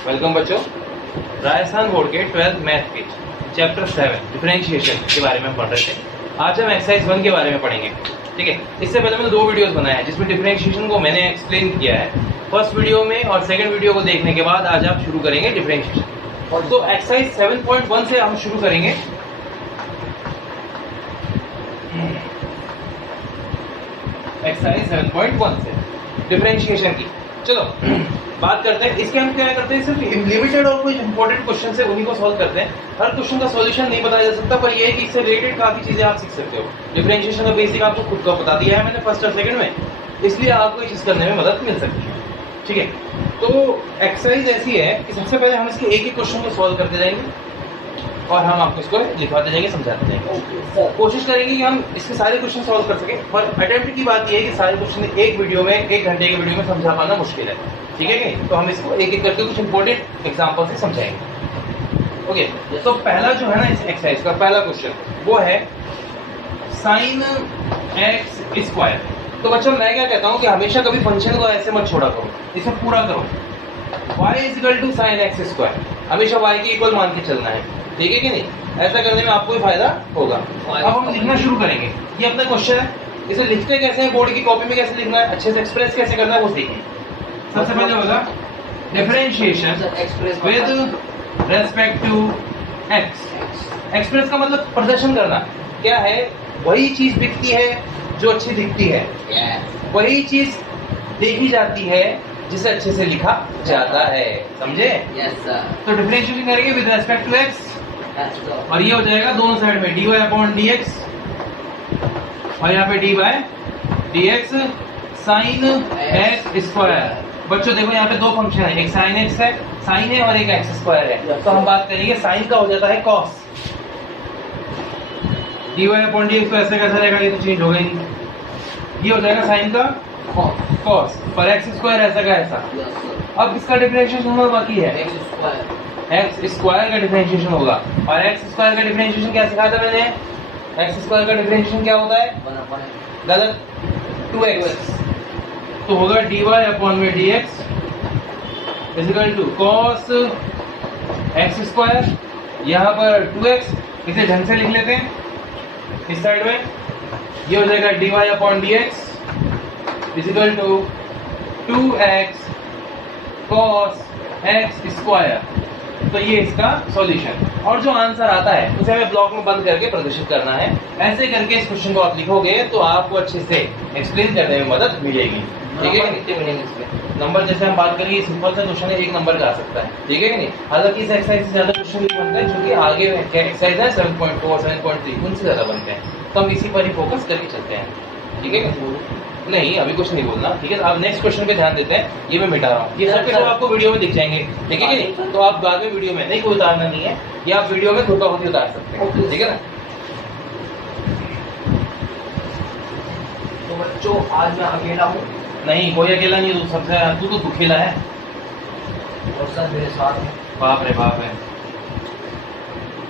Welcome बच्चों। Rajasthan board के 12th math के चैप्टर 7 डिफरेंशिएशन के बारे में पढ़ रहे थे। आज हम एक्सरसाइज 1 के बारे में पढ़ेंगे। ठीक है, इससे पहले मैंने 2 वीडियोस बनाए हैं जिसमें डिफरेंशिएशन को मैंने एक्सप्लेन किया है फर्स्ट वीडियो में, और सेकंड वीडियो को देखने के बाद आज आप शुरू करेंगे डिफरेंशिएशन। तो एक्सरसाइज 7.1 से हम शुरू करेंगे। एक्सरसाइज 7.1 से डिफरेंशिएशन की चलो बात करते हैं। इसके हम क्या करते हैं, सिर्फ लिमिटेड और कुछ इंपॉर्टेंट क्वेश्चन है उन्हीं को सॉल्व करते हैं। हर क्वेश्चन का सॉल्यूशन नहीं बताया जा सकता, पर ये है कि इससे रिलेटेड काफी चीजें आप सीख सकते हो। डिफरेंशिएशन का बेसिक आपको खुद का बता दिया है मैंने फर्स्ट और सेकंड में, इसलिए आपको इस करने में मदद मिल सकती है। ठीक है, तो एक्सरसाइज ऐसी है कि सबसे पहले हम इसके एक एक क्वेश्चन को सॉल्व करते जाएंगे और हम आपको इसको लिखवाते जाएंगे, समझाते जाएंगे। कोशिश करेंगे कि हम इसके सारे क्वेश्चन सॉल्व कर सकें, पर अटेम्प्ट की बात ये है कि सारे क्वेश्चन एक वीडियो में, 1 घंटे के वीडियो में समझा पाना मुश्किल है। ठीक है कि? तो हम इसको एक एक करके कुछ इंपॉर्टेंट एग्जांपल से समझाएंगे। ओके, तो पहला जो है ना इस एक्सरसाइज का पहला क्वेश्चन वो है sin x स्क्वायर। तो बच्चों मैं क्या कहता हूँ कि हमेशा कभी फंक्शन को ऐसे मत छोड़ा करो, इसे पूरा करो। y equal to sin x square, हमेशा y के इक्वल मान के चलना है। ठीक है कि नहीं? ऐसा करने में आपको भी फायदा होगा। अब हम लिखना शुरू करेंगे। ये अपना क्वेश्चन है, इसे लिखते कैसे हैं, बोर्ड की कॉपी में कैसे लिखना है, अच्छे से एक्सप्रेस कैसे करना है वो सीखेंगे। सबसे पहले होगा differentiation with respect to x। Express का मतलब प्रदर्शन करना। क्या है? वही चीज दिखती है जो अच्छी दिखती है, वही चीज देखी जाती है जिसे अच्छे से लिखा जाता है। समझे? तो डिफरेंशिएशन करेंगे विद रेस्पेक्ट टू x, और ये हो जाएगा दोनों साइड में dy अपॉन dx, और यहाँ पे dy dx sin x square. बच्चों देखो यहाँ पे 2 फंक्शन है, एक sin x है, sin है, और एक x स्क्वायर है। तो हम बात करेंगे sin का हो जाता है cos। dy अपॉन dx तो ऐसे कैसा रहेगा, ये तो चेंज होगा ही नहीं, ये हो जाएगा sin का cos, पर x स्क्वायर ऐसा का ऐसा। अब इसका डिफरेंशिएशन होना बाकी है, x स्क्वायर का डिफरेंशिएशन होगा। और x स्क्वायर का डिफरेंशिएशन क्या सिखाया था मैंने? x स्क्वायर का डिफरेंशिएशन क्या होता है? गलत, 2x। तो होगा dy अपॉन में dx equal to cos x square, यहाँ पर 2x, इसे ढंग से लिख लेते हैं इस साइड में। ये हो जाएगा dy upon dx equal to 2x cos x square. तो ये इसका सॉल्यूशन, और जो आंसर आता है उसे हमें ब्लॉक में बंद करके प्रदर्शित करना है। ऐसे करके इस क्वेश्चन को आप लिखोगे तो आपको अच्छे से एक्सप्लेन करने में मदद मिलेगी। ठीक है? कितने मिलेंगे इसमें नंबर? जैसे हम बात करेंगे सिंपल सा क्वेश्चन है, 1 नंबर का आ सकता है। ठीक है कि नहीं? हालांकि इस एक्सरसाइज से ज्यादा क्वेश्चन नहीं बनते हैं, क्योंकि आगे एक्सरसाइज है 7.4 7.3 उनसे ज्यादा बनते हैं, तो हम इसी पर ही फोकस करके चलते हैं। ठीक है? नहीं, अभी कुछ नहीं बोलना। ठीक है, आप नेक्स्ट क्वेश्चन पे ध्यान देते हैं। ये मैं मिटा रहा हूँ, ये सब के सब आपको वीडियो में दिख जाएंगे। ठीक है कि नहीं? तो आप बाद में वीडियो में नहीं, कोई उतारना नहीं है, ये आप वीडियो में खुद का खुद ही उतार सकते हैं। ठीक है ना? तो बच्चों आज मैं अकेला हूँ। नहीं, कोई अकेला नहीं, तू सबसे तू तो दुखीला है, और सर मेरे साथ है। बाप रे बाप है।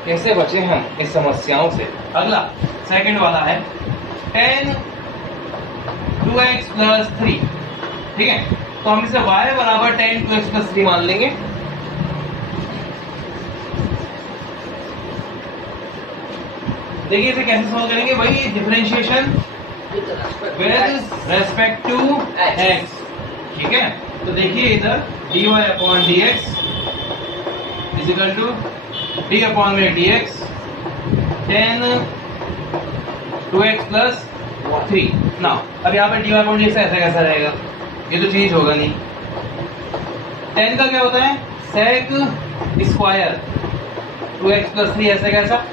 कैसे बचे हम इस समस्याओं से? अगला सेकंड वाला है 10 2x प्लस 3। ठीक है, तो हम इसे y बराबर 10 2x प्लस 3 मान लेंगे। देखिए इसे कैसे सॉल्व करेंगे, वही differentiation with respect to x। ठीक है, तो देखिए इधर dy upon dx equal to d upon में dx 10 2x प्लस 3। ना अब यहाँ पे dy अपॉन dx ऐसा कैसा रहेगा, ये तो चेंज होगा नहीं। 10 का क्या होता है? sec स्क्वायर 2x प्लस 3 ऐसा कैसा।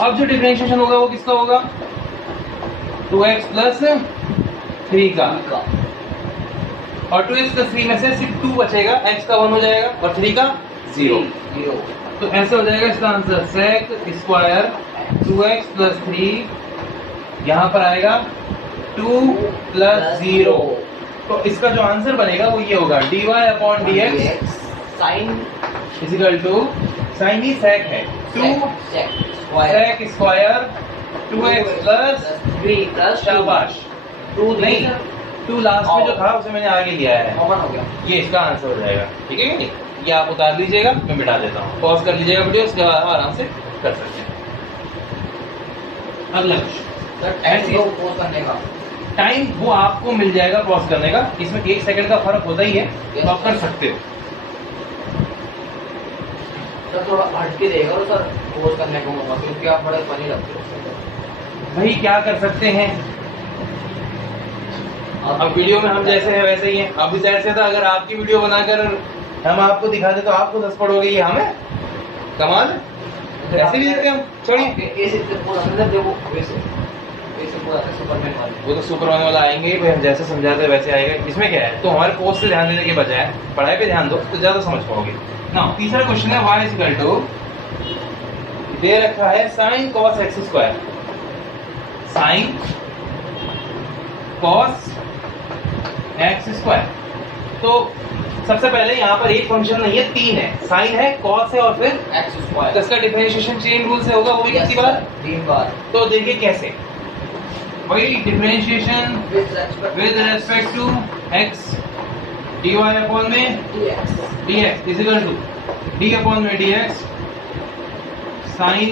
अब जो डिफरेंशिएशन होगा वो किसका होगा? 2x प्लस 3 का, और 2x प्लस 3 में से सिर्फ 2 बचेगा, x का 1 हो जाएगा और 3 का 0। तो ऐसे हो जाएगा इसका answer sec square 2x plus 3, यहाँ पर आएगा 2 प्लस 0। तो इसका जो आंसर बनेगा वो ये होगा dy upon dx sine equal to, sine ही sec है, 2 sec square 2x plus 3 plus शाबाश 2 नहीं, 2 लास्ट में जो था उसे मैंने आगे लिया है, कॉमन हो गया। ये इसका आंसर हो जाएगा। ठीक है कि नहीं? ये आप उतार लीजिएगा, मैं मिटा देता हूँ। पॉज कर लीजिएगा वीडियो, उसके बाद आराम से कर सकते हैं। अगला पोस्ट करने का टाइम वो आपको मिल जाएगा पॉज करने का, इसमें 1 सेकंड का फर्क होता ही है, तो आप कर सकते हो। सर थोड़ा हट के देगा सर पोस्ट करने को मौका, क्योंकि आप बड़े फनी लगते हो। भाई क्या कर सकते हैं, अब वीडियो में हम जैसे हैं वैसे ही हैं। अब इस ऐसे था, अगर आपकी वीडियो बनाकर हम आपको दिखा दे तो आपको 10 पड़ोगे, ये हमें कमाल है। ऐसे भी देते हम, छोड़िए ऐसे पोस्ट अंदर देखो, वैसे पूरा सुपरमैन वाले, वो तो सुपरमैन वाला आएंगे ही, भाई हम जैसे समझाते हैं वैसे आएगा। इसमें क्या है, तो हमारे पोस्ट से ध्यान देने के बजाय पढ़ाई पे ध्यान दो तो ज्यादा समझ पाओगे ना। तीसरा क्वेश्चन है y इक्वल टू, दे रखा है sin cos x square, sin cos x square. तो सबसे पहले यहाँ पर एक फंक्शन नहीं है, 3 है, sin है, cos है और फिर एक्स स्क्वायर। तो इसका डिफरेंशिएशन चेन रूल से होगा, वो भी कितनी बार, 3 बार। तो देखिए कैसे, वही differentiation with respect to x dy upon में dx is equal to d upon में dx sin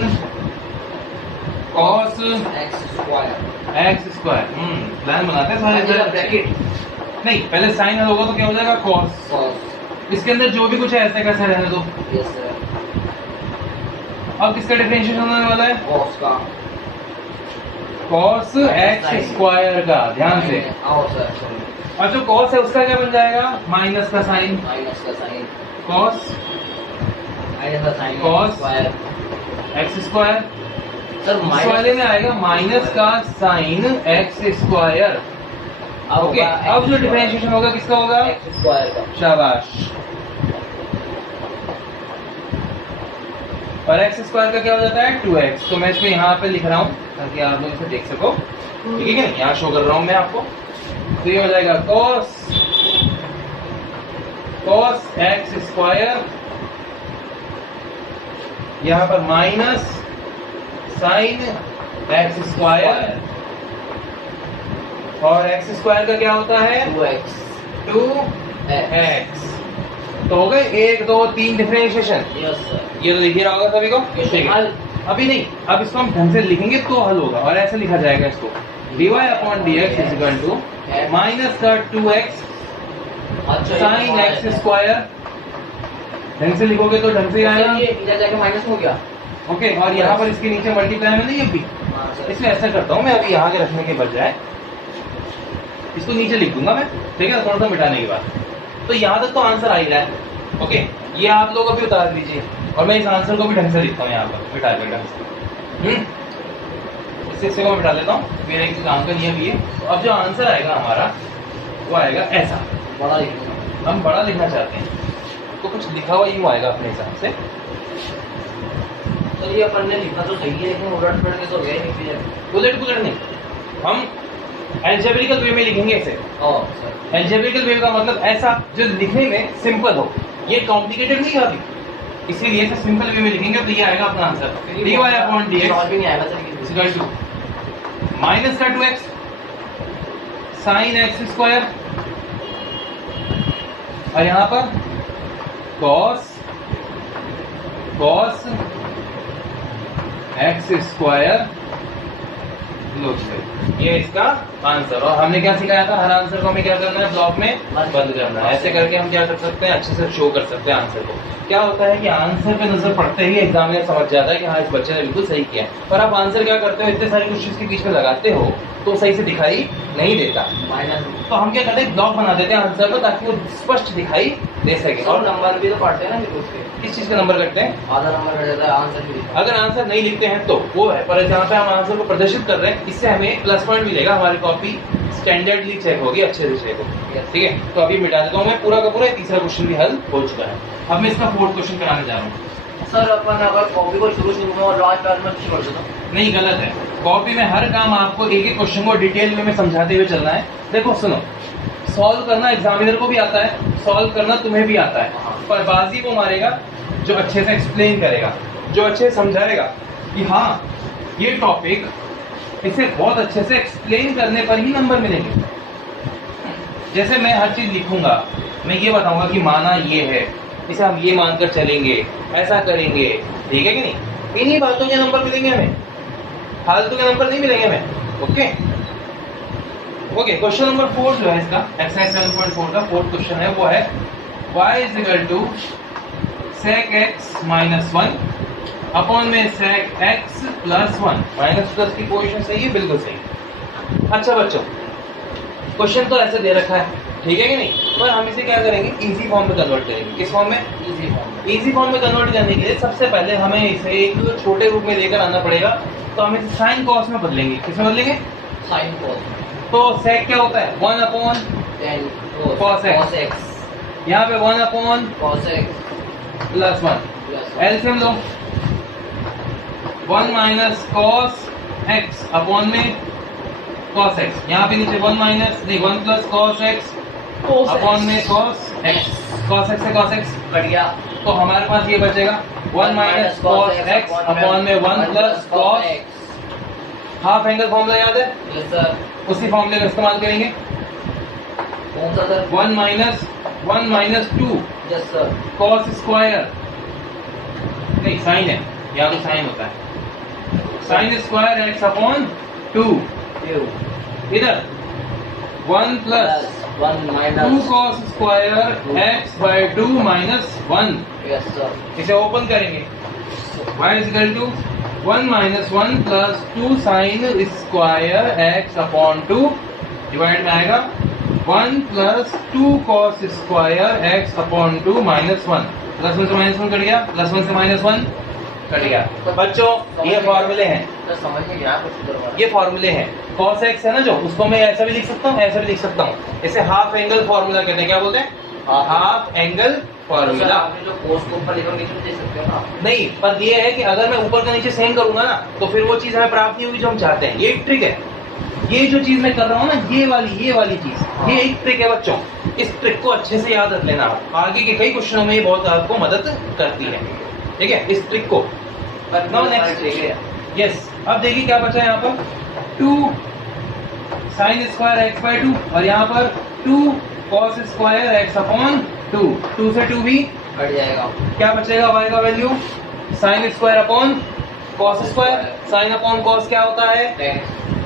cos x square. x square. Plan बनाते हैं सारे ब्रैकेट नहीं, पहले साइन होगा तो क्या हो जाएगा cos, कॉस। इसके अंदर जो भी कुछ है ऐसे कैसे रहने दो। Yes sir. अब किसका डिफरेंशिएशन होने वाला है, कॉस का, cos x स्क्वायर का, ध्यान से। आओ सर सॉरी, और जो cos है उसका क्या बन जाएगा, माइनस का साइन, माइनस का साइन, cos माइनस का sign Cos square. x square, sir इस वाले में आएगा माइनस का साइन x स्क्वायर। ओके, अब जो डिफरेंशिएशन होगा किसका होगा, एक्स स्क्वायर का। शाबाश। और x स्क्वायर का क्या हो जाता है 2x, तो मैं इसको यहाँ पे लिख रहा हूँ ताकि आप लोग इसे देख सको, ठीक है ना, यहाँ शो कर रहा हूँ मैं आपको। तो ये हो जाएगा cos x स्क्वायर, यहाँ पर माइनस साइन x स्क्वायर, और x स्क्वायर का क्या होता है 2x 2x। तो हो गए 1 2 3 डिफरेंशिएशन। Yes sir. ये तो दिख ही रहा होगा सभी को, ये ठीक है। हल। अभी नहीं, अब इसको हम ढंग से लिखेंगे तो हल होगा, और ऐसे लिखा जाएगा इसको, dy upon dx is equal to minus का 2x साइन x स्क्वायर। ढंग से लिखोगे तो ढंग से आएगा, ये इधर जाके माइनस हो गया। ओके। और यहाँ पर इसके नीचे मल्टीप्लाई में नहीं है भी, हाँ सर। इसमें ऐसा करता हूँ मैं, अभी यहाँ के रखने के बजाय इसको नीचे लिख दूंगा मैं, ठीक है, थोड़ा सा मिटाने के बाद। तो यहाँ तक तो आंसर आ ही रहा है, ओके। ये आप लोग अभी उतार लीजिए, और मैं इस आंसर को भी ढंग से लिखता हूँ यहाँ पर, मिटा कर ढंग से। इस हिस्से को मिटा लेता हूँ, मेरा किसी काम का नियम ये। तो अब जो आंसर आएगा हमारा वो आएगा ऐसा, बड़ा लिखना। हम बड़ा लिखना चाहते हैं तो कुछ लिखा हुआ यूँ आएगा अपने हिसाब से। तो ये अपन ने लिखा तो सही है, लेकिन उलट पलट के तो गए नहीं। उलट पुलट नहीं, हम एल्जेब्रिकल वे में लिखेंगे ऐसे। सर एल्जेब्रिकल वे का मतलब ऐसा जो लिखने में सिंपल हो, ये कॉम्प्लिकेटेड नहीं आती, इसीलिए ऐसे सिंपल वे में लिखेंगे तो ये आएगा अपना आंसर, dy अपॉन dx भी नहीं आएगा सर ये। इक्वल टू माइनस का 2x साइन x स्क्वायर, और यहाँ पर cos x स्क्वायर, ये इसका आंसर। और हमने क्या सिखाया था, हर आंसर को हमें क्या करना है, ब्लॉक में बंद करना है। ऐसे करके हम क्या कर सकते हैं, अच्छे से शो कर सकते हैं आंसर को। क्या होता है कि आंसर पे नजर पड़ते ही एग्जामिनर समझ जाता है कि हाँ इस बच्चे ने बिल्कुल सही किया। पर आप आंसर क्या करते हो, इतने सारे क्वेश्चंस के बीच में लगाते हो तो सही से दिखाई नहीं देता। तो हम क्या करते हैं, ब्लॉक बना देते हैं आंसर को ताकि वो स्पष्ट दिखाई दे सके। और और नंबर भी तो पढ़ते हैं ना फिर उसके, किस चीज का नंबर करते हैं, आधा नंबर कट जाता है आंसर भी। अगर आंसर नहीं लिखते हैं तो वो है, पर जहाँ पे हम आंसर को प्रदर्शित कर रहे हैं इससे हमें प्लस पॉइंट मिलेगा, हमारी कॉपी स्टैंडर्डली चेक होगी, अच्छे से चेक होगी, ठीक है। तो अभी मिटा देता हूँ मैं पूरा का पूरा, तीसरा क्वेश्चन भी हल हो चुका है। अब मैं इसका 4th क्वेश्चन कराने जा रहा हूँ। सर अपन अगर कॉपी को शुरू में और लास्ट में अच्छी कर देता, नहीं, गलत है। कॉपी में हर काम आपको एक एक क्वेश्चन को डिटेल में समझाते हुए चलना है। देखो सुनो, सॉल्व करना एग्जामिनर को भी आता है, सॉल्व करना तुम्हें भी आता है, पर बाजी वो मारेगा जो अच्छे से एक्सप्लेन करेगा, जो अच्छे से समझाएगा कि हाँ ये टॉपिक, इसे बहुत अच्छे से एक्सप्लेन करने पर ही नंबर मिलेंगे। जैसे मैं हर चीज लिखूंगा, मैं ये बताऊंगा कि माना ये है, इसे हम ये मानकर चलेंगे, ऐसा करेंगे, ठीक है कि नहीं? इन्हीं बातों के नंबर मिलेंगे हमें, फालतू के नंबर नहीं मिलेंगे हमें। ओके ओके, क्वेश्चन नंबर 4 जो है इसका एक्सरसाइज 7.4 का फोर्थ क्वेश्चन है, वो है y is equal to sec x minus 1 upon में sec x plus 1। Minus plus की पोजीशन सही है, बिल्कुल सही। अच्छा बच्चों, क्वेश्चन तो ऐसे दे रखा है, ठीक है कि नहीं? पर हम इसे क्या करेंगे, इजी फॉर्म में कन्वर्ट करेंगे। किस फॉर्म में? Easy form. इजी फॉर्म में कन्वर्ट करने के लिए सबसे पहले हमें इसे एक छोटे रूप में लेकर आना पड़ेगा। तो हम इसे साइन कॉस में बदलेंगे। किस में बदलेंगे? Sine cos. तो sec क्या होता है? 1 अपॉन tan cos x। यहाँ पे 1 upon cos x plus 1। LCM लो, 1 माइनस cos x अपॉन में cos x। यहाँ पे नीचे 1 माइनस नहीं 1 प्लस cos x अपॉन में cos x। cos x से cos x कट गया, तो हमारे पास ये बचेगा 1 माइनस cos x अपॉन में 1 plus cos x। Half angle formula याद है? Yes sir. उसी फॉर्मूले का इस्तेमाल करेंगे। कौन सा sir? 1 minus 2 yes sir. cos square, नहीं साइन है, यहाँ तो साइन होता है, साइन स्क्वायर x अपॉन 2। इधर 1 plus 1 2 minus cos square x by 2 minus 1। Yes sir. इसे ओपन करेंगे, y is equal to 1 minus 1 plus 2 sine square x upon 2 divide में आएगा 1 plus 2 cos square x upon 2 minus 1। Plus 1 से minus 1 cut गया, plus 1 से minus 1 cut गया। बच्चों ये फॉर्मूले हैं, तो समझ में गया कुछ करवा। ये फॉर्मूले हैं। cos x है ना जो, उसको मैं ऐसा भी लिख सकता हूँ, ऐसा भी लिख सकता हूँ। इसे हाफ एंगल फॉर्मूला कहते हैं। क्या बोलते हैं? Half angle formula. आपने जो कोस को ऊपर लेकर नीचे दे सकते हो ना। नहीं, पर ये है कि अगर मैं ऊपर का नीचे सेम करूंगा ना, तो फिर वो चीज हमें प्राप्त नहीं होगी जो हम चाहते हैं। ये एक ट्रिक है, ये जो चीज मैं कर रहा हूँ ना, ये वाली चीज, ये एक ट्रिक है बच्चों। इस ट्रिक को अच्छे से याद रख लेना, आगे के कई क्वेश्चनों में ये बहुत आपको मदद करती है। ठीक है, इस ट्रिक को। नाउ नेक्स्ट, यस, अब देखिए क्या बचा है यहाँ पर, 2 साइन स्क्वायर x बाय 2 और यहाँ पर 2 cos स्क्वायर x अपॉन 2। 2 से 2 भी कट जाएगा। क्या बचेगा? y का value sine square upon cos square. Sine upon cos क्या होता है?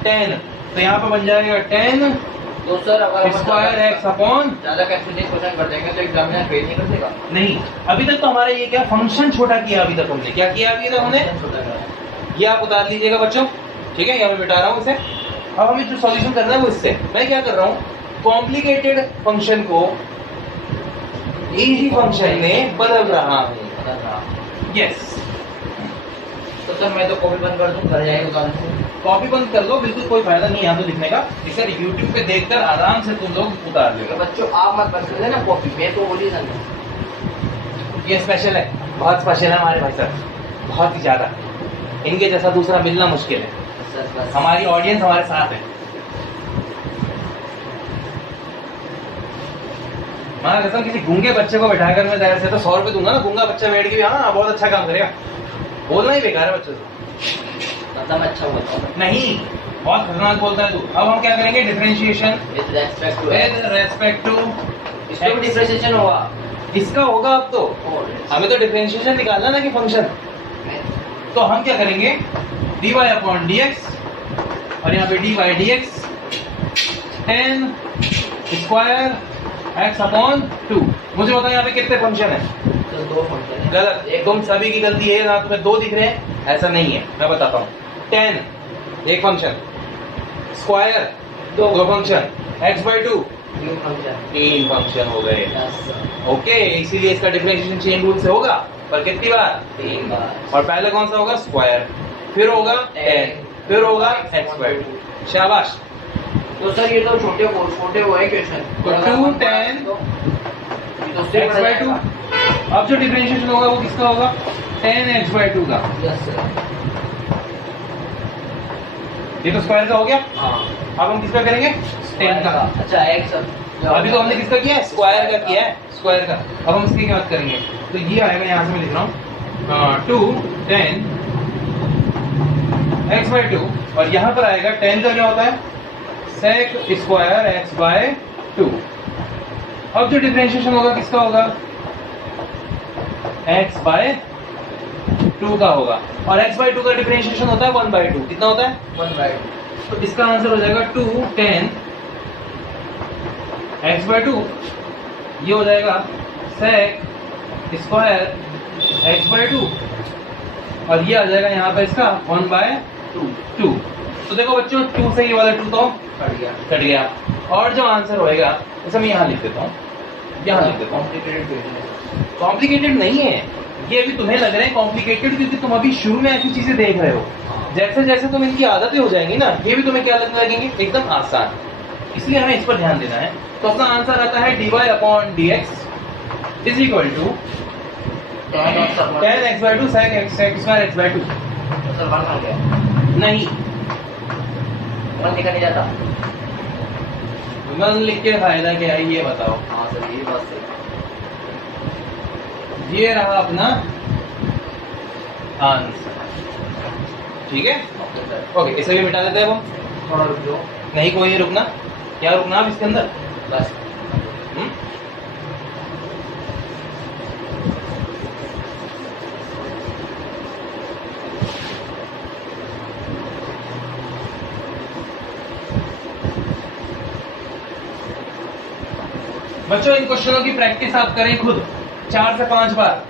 10। तो यहाँ पे बन जाएगा 10 तो सर अगर स्क्वायर x अपॉन, ज्यादा कैलकुलेट क्वेश्चन कर देंगे तो एग्जामिनर फेल नहीं कर देगा। नहीं, अभी तक तो हमारे ये क्या फंक्शन छोटा किया, अभी तक हमने क्या किया? अभी तक हमने छोटा करा। ये आप उतार लीजिएगा बच्चों, ठीक है? यहाँ मैं मिटा रहा हूँ इसे। अब हमें जो सॉल्यूशन करना है वो इससे, मैं क्या कर रहा हूँ, कॉम्प्लिकेटेड फंक्शन को इजी फंक्शन में बदल रहा हूँ। यस, तो सर मैं तो कॉपी बंद कर दूं, कर जाएगा काम से। कॉपी बंद कर लो, बिल्कुल कोई फायदा नहीं है यहाँ तो लिखने का। इसे यूट्यूब पे देखकर आराम से तुम लोग उतार तो लेगा। बच्चों आप मत बंद कर देना कॉपी, मैं तो बोली ना। ये स्पेशल है, बहुत स्पेशल है हमारे भाई साहब, बहुत ही ज्यादा। इनके जैसा दूसरा मिलना मुश्किल है। सर हमारी ऑडियंस हमारे साथ है। माना कसम किसी गूंगे बच्चे को बैठाकर मैं जाहिर से तो 100 रुपए दूंगा ना, गूंगा बच्चा बैठ के भी हाँ बहुत अच्छा काम करेगा, बोलना ही बेकार है बच्चे से। मतलब अच्छा होता है नहीं, बहुत खतरनाक बोलता है तू। अब हम क्या करेंगे? Differentiation with respect to with respect to, इसका भी डिफरेंशिएशन होगा। इसका होगा। अब तो हमें तो डिफरेंशिएशन निकालना ना कि फंक्शन, तो हम क्या करेंगे? dy अपॉन dx और यहाँ पे dy dx 10 square x upon 2। मुझे बताओ यहाँ पे कितने फंक्शन है? तो दो फंक्शन है। गलत, एकदम सभी की गलती है ना, तुम्हें 2 दिख रहे हैं, ऐसा नहीं है, मैं बताता हूँ। 10 एक फंक्शन, स्क्वायर दो फंक्शन, x बाय 2 3 फंक्शन हो गए। ओके, इसीलिए इसका डिफरेंशिएशन चेन रूल से होगा, पर कितनी बार? 3 बार। और पहले कौन सा होगा? स्क्वायर, फिर होगा 10, फिर होगा x बाय 2। शाबाश। तो सर ये तो छोटे वो है क्वेश्चन। तो 2 10 x बाय 2। अब जो डिफरेंशिएशन होगा वो किसका होगा? 10 x बाय 2 का। Yes sir. ये तो स्क्वायर का हो गया। हाँ। अब हम किसका करेंगे? 10 का। अच्छा x सर, अभी तो हमने किसका किया है? स्क्वायर का किया है, स्क्वायर का। अब हम इसकी क्या बात करेंगे? तो ये आएगा, यहाँ से मैं लिख रहा हूँ 2 10 x बाय 2 और यहाँ पर आएगा 10 का क्या होता है? sec square x by 2। अब जो डिफरेंशिएशन होगा किसका होगा? x/2 का होगा और x/2 का डिफरेंशिएशन होता है 1/2। कितना होता है? 1/2। तो इसका आंसर हो जाएगा 2 10 x/2, ये हो जाएगा sec स्क्वायर x/2 और ये आ जाएगा यहाँ पे इसका 1/2। तो देखो बच्चों 2 से ये वाला 2 तो कट गया और जो आंसर होएगा उसे मैं यहाँ लिख देता हूँ, यहाँ लिख देता हूँ। कॉम्प्लिकेटेड नहीं है ये, अभी तुम्हें लग रहा है कॉम्प्लिकेटेड क्योंकि तुम अभी शुरू में ऐसी चीजें देख रहे हो। जैसे जैसे तुम इनकी आदतें हो जाएंगी ना, ये भी तुम्हें क्या लगने लगेंगे, एकदम आसान। इसलिए हमें इस पर ध्यान देना है। तो अपना आंसर आता है dy/dx is equal to 10x/2 sec x² x/2। Sir 1 आ गया, नहीं 1 लिखा नहीं जाता। 1 लिख के फायदा क्या है ये बताओ। हाँ सर ये बात सही। ये रहा अपना आंसर, ठीक है। ओके इसे भी मिटा देते हैं हम। थोड़ा रुक जाओ। नहीं कोई नहीं रुकना, क्या रुकना अब इसके अंदर बस। बच्चों इन क्वेश्चनों की प्रैक्टिस आप करें खुद 4 से 5 बार।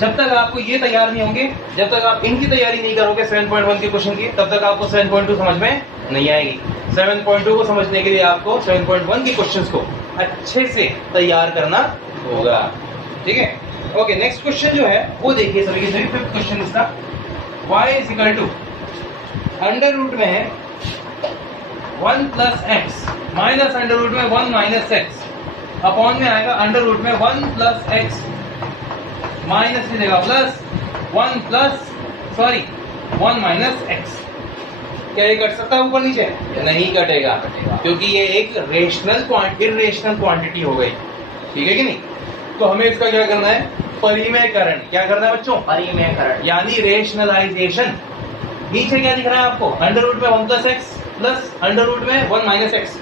जब तक आपको ये तैयार नहीं होंगे, जब तक आप इनकी तैयारी नहीं करोगे 7.1 के क्वेश्चन की, तब तक आपको 7.2 समझ में नहीं आएगी। 7.2 को समझने के लिए आपको 7.1 के क्वेश्चंस को अच्छे से तैयार करना होगा, ठीक है। ओके नेक्स्ट क्वेश्चन जो है वो देखिए सभी के सभी। फिफ्थ क्वेश्चन इसका y is equal to under root में है 1 plus x minus under root में 1 माइनस एक्स अपॉन में आएगा अंडर रूट में 1 प्लस एक्स माइनस की जगह प्लस 1 माइनस एक्स। क्या ये कट सकता है ऊपर नीचे? नहीं कटेगा, क्योंकि ये एक इर्रेशनल क्वांटिटी हो गई, ठीक है कि नहीं। तो हमें इसका क्या करना है, परिमेयकरण। क्या करना है बच्चों? परिमेयकरण यानी रेशनलाइजेशन। नीचे क्या दिख रहा है आपको? अंडर रूट में 1 plus x plus under root में 1 माइनस एक्स।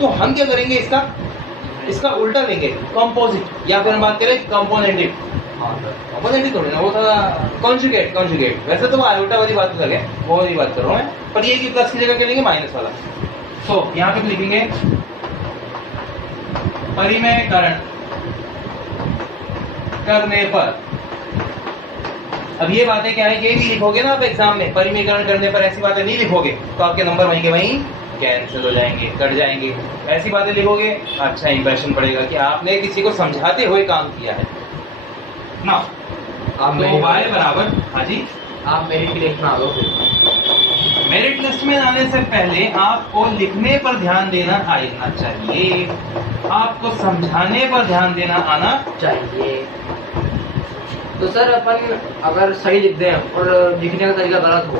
तो हम क्या करेंगे, इसका उल्टा लेंगे, कंपोजिट, या फिर हम बात करें कंपोनेंटेड। कंपोनेंटेड थोड़ी ना, वो था कॉन्जुगेट। वैसे तो वो आयोटा वाली बात अलग है, वो वाली बात कर रहा हूँ मैं। पर ये कि प्लस की जगह क्या लेंगे, माइनस वाला। तो यहाँ पे लिखेंगे परिमेयकरण करने पर। अब ये बातें क्या है, ये भी लिखोगे ना आप एग्जाम में, परिमेयकरण करने पर ऐसी बातें नहीं लिखोगे तो आपके नंबर वहीं के वहीं कैंसिल हो जाएंगे, कट जाएंगे। ऐसी बातें लिखोगे अच्छा इंप्रेशन पड़ेगा कि आपने किसी को समझाते हुए काम किया है ना। आप तो y बराबर, हाँ जी, आप मेरिट लिस्ट में आ लो। मेरिट लिस्ट में आने से पहले आपको लिखने पर ध्यान देना आना चाहिए, आपको समझाने पर ध्यान देना आना चाहिए। तो सर अपन अगर सही लिख दें और लिखने का तरीका गलत हो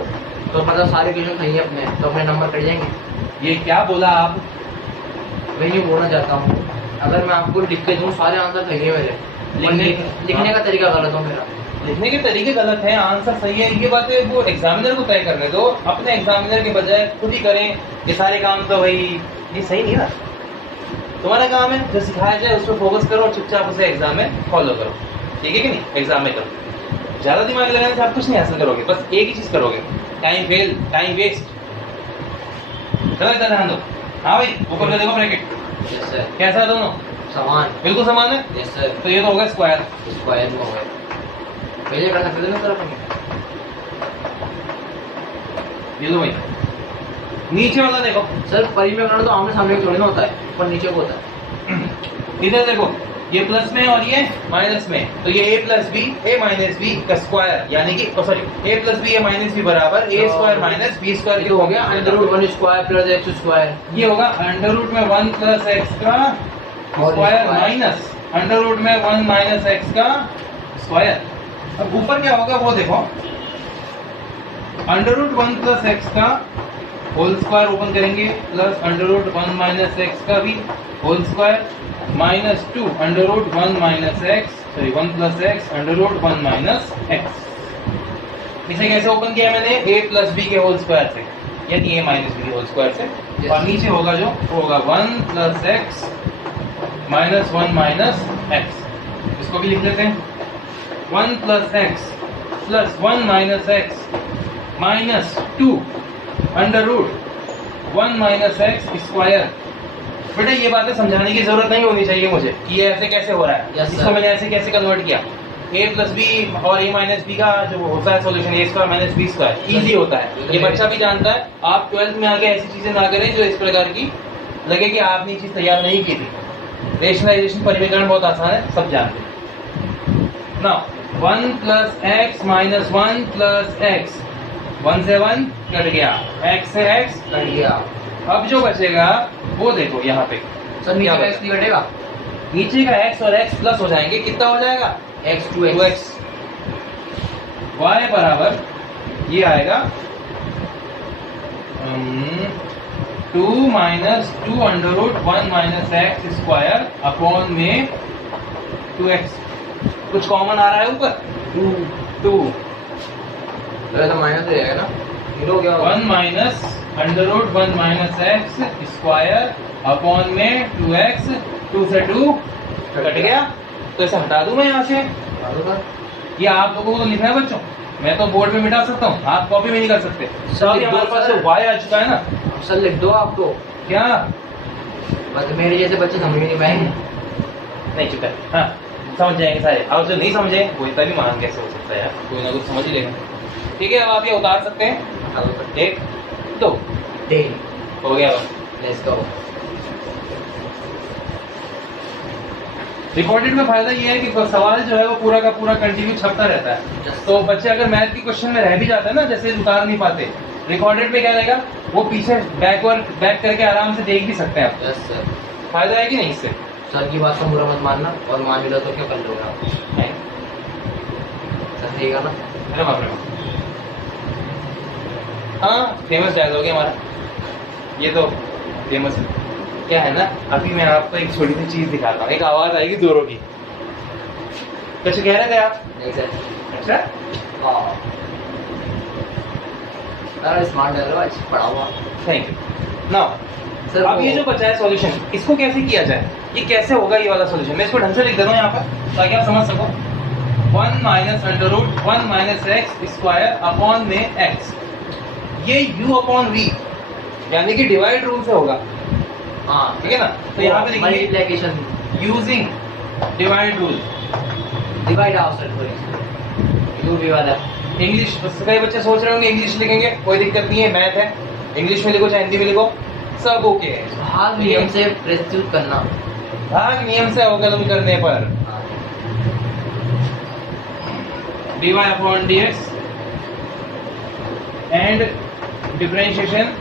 तो मतलब सारे क्वेश्चन सही है अपने, तो अपने नंबर कट जाएंगे। ये क्या बोला आप? मैं ये बोलना चाहता हूँ, अगर मैं आपको लिख के दूँ सारे आंसर सही है मेरे, लिखने का तरीका गलत हो मेरा। लिखने के तरीके गलत है, आंसर सही है, ये बातें वो एग्जामिनर को तय करने दो। अपने एग्जामिनर के बजाय खुद ही करें ये सारे काम। तो भाई ये सही नहीं ना। तुम्हारा काम है जो सिखाया जाए उस पर फोकस करो और चुपचाप उसे एग्जाम में फॉलो करो, ठीक है कि नहीं। एग्जाम में करो, ज्यादा दिमाग लगाने से आप कुछ नहीं हासिल करोगे, बस एक ही चीज करोगे, टाइम वेस्ट। चलो इतना ध्यान दो। हाँ भाई ऊपर का देखो ब्रैकेट यस सर। कैसा है, दोनों समान। बिल्कुल समान है। Yes sir. तो ये तो होगा स्क्वायर। स्क्वायर में हो गए, पहले कर सकते थे ना सर अपन। ये लो भाई, नीचे वाला देखो सर परिमेयकरण तो आमने सामने थोड़ी ना होता है, पर नीचे को होता है। इधर देखो, ये प्लस में और ये माइनस में, तो ये a plus b a minus b का स्क्वायर, यानी कि sorry a plus b a minus b बराबर a square minus b square. ये हो गया under root 1 square plus x square. ये होगा अंडर रूट में 1 प्लस एक्स का स्क्वायर माइनस अंडर रूट में 1 माइनस एक्स का स्क्वायर। अब ऊपर क्या होगा वो देखो, अंडर रूट 1 प्लस एक्स का होल स्क्वायर ओपन करेंगे plus under root 1 minus x का भी whole square minus 2 under root 1 minus x, sorry 1 plus x under root 1 minus x. इसे कैसे ओपन किया मैंने, a प्लस बी के होल स्क्वायर से, यानी a माइनस बी के होल स्क्वायर से। और नीचे होगा जो वो होगा 1 plus x minus 1 minus x. इसको भी लिख लेते हैं 1 plus x plus 1 minus x minus 2 under root 1 minus x square. बेटा ये बातें समझाने की जरूरत नहीं होनी चाहिए मुझे कि ये ऐसे कैसे हो रहा है, Yes, इसको sir. मैंने ऐसे कैसे कन्वर्ट किया। a प्लस बी और a माइनस बी का जो होता है solution a square minus b square easy होता है, ये बच्चा भी जानता है। आप 12th में आके ऐसी चीजें ना करें जो इस प्रकार की लगे कि आपने ये चीज तैयार नहीं की थी। रेशनलाइजेशन परिमीकरण बहुत आसान है, सब जानते हैं ना। 1 plus x minus 1 plus x, 1 से 1 कट गया, x से x कट गया। अब जो बचेगा वो देखो यहाँ पे सर नीचे क्या का बचा? x नहीं कटेगा। नीचे का x और x प्लस हो जाएंगे, कितना हो जाएगा x 2x 2x। y बराबर ये आएगा 2 minus 2 under root 1 minus x square upon में 2x। कुछ कॉमन आ रहा है ऊपर 2 तो माइनस हो जाएगा ना, जीरो हो गया होगा। 1 minus under root 1 minus x square upon में 2x, 2 से 2 कट गया। तो इसे हटा दूं मैं यहाँ से, मारो सर। ये आप लोगों को तो लिखना है बच्चों, मैं तो बोर्ड पे मिटा सकता हूँ, आप कॉपी में नहीं कर सकते। सर, अभी हमारे पास जो y आ चुका है ना, सर लिख दो आपको, क्या बस मेरे जैसे बच्चे समझ नहीं पाएंगे। नहीं चुका है, हाँ समझ जाएंगे सारे। और जो नहीं समझे वो इतना भी मान कैसे हो सकता है यार, कोई ना कुछ समझ ही लेगा। ठीक है, अब आप ये उतार सकते हैं, 1 2 10 हो गया बस। Let's go. रिकॉर्डेड में फायदा ये है कि सवाल जो है वो पूरा का पूरा कंटिन्यू छपता रहता है। तो बच्चे अगर मैथ की क्वेश्चन में रह भी जाता है ना, जैसे उतार नहीं पाते, रिकॉर्डेड में क्या रहेगा, वो पीछे बैक करके आराम से देख भी सकते हैं आप। Yes sir. फायदा है कि नहीं इससे? सर की बात का बुरा मत मानना, और मान भी लो तो क्या कर लोगे आप? नहीं, सर सही कहा ना? अरे बाप रे बाप। हाँ फेमस डायलॉग है हमारा, ये तो फेमस क्या है ना। अभी मैं आपको एक छोटी सी चीज दिखाता हूँ, एक आवाज आएगी दूरों की। कुछ कह रहे थे आप? नहीं सर। अच्छा, हाँ सर स्मार्ट है आज पढ़ा हुआ। Thank you. नाउ सर अब ये जो बचा है सॉल्यूशन, इसको कैसे किया जाए, ये कैसे होगा ये वाला सॉल्यूशन, मैं इसको ढंग से लिख देता हूँ यहाँ पर ताकि आप समझ सको। 1 minus under root 1 minus x square upon में x, ये u अपॉन v यानी कि डिवाइड रूल से होगा। हाँ ठीक है ना, तो यहाँ पे लिखेंगे multiplication using divide rule. Divide out sir पूरी यू भी वाला। इंग्लिश, कई बच्चे सोच रहे होंगे इंग्लिश लिखेंगे, कोई दिक्कत नहीं है, मैथ है, इंग्लिश में लिखो चाहे हिंदी में लिखो, सब ओके है। भाग नियम से प्रस्तुत करना। भाग नियम से अवकलन करने पर dy upon dx and differentiation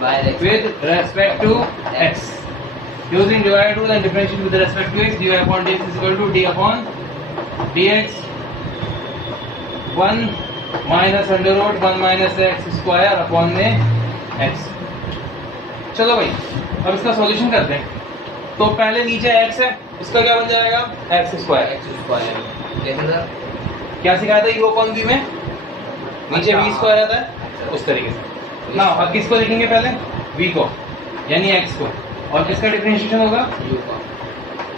by with respect to x, using divide rule and differentiation with respect to x, dy upon dx is equal to d upon dx 1 minus under root 1 minus x square upon में x। चलो भाई अब इसका solution करते हैं। तो पहले नीचे x है, इसका क्या बन जाएगा x स्क्वायर। एक्स स्क्वायर कैसे सर? क्या सिखाया था u अपॉन v में, नीचे v स्क्वायर आता है उस तरीके से ना। अब किसको लिखेंगे पहले, v को यानी x को, और किसका डिफरेंशिएशन होगा यू का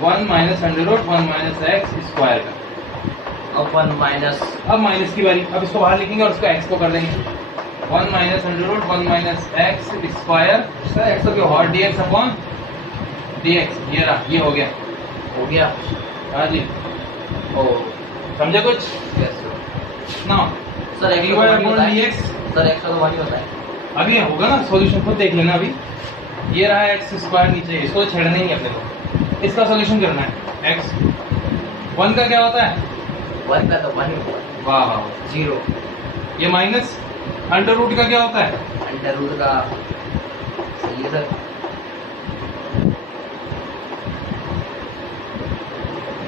1 minus under root 1 minus x square का। अब 1 माइनस अब माइनस की बारी, अब इसको बाहर लिखेंगे और उसको x को कर देंगे 1 minus under root 1 minus x square sir x तो और dx अपॉन dx, ये रहा, ये हो गया। हो गया। हाँ जी, ओ समझे कुछ यस सर। ना। सर dy एक्स तो वन ही अपॉन होता है। dx सर एक्स तो वन ही होता है। अभी होगा ना सॉल्यूशन, खुद देख लेना। अभी ये रहा एक्स स्क्वायर नीचे, इसको तो छेड़ना ही है अपने को, इसका सॉल्यूशन करना है। एक्स 1 का क्या होता है, 1 का तो 1 ही होता है। वाह वाह, 0 ये माइनस अंडर रूट का क्या होता है, अंडर रूट का सही है सर।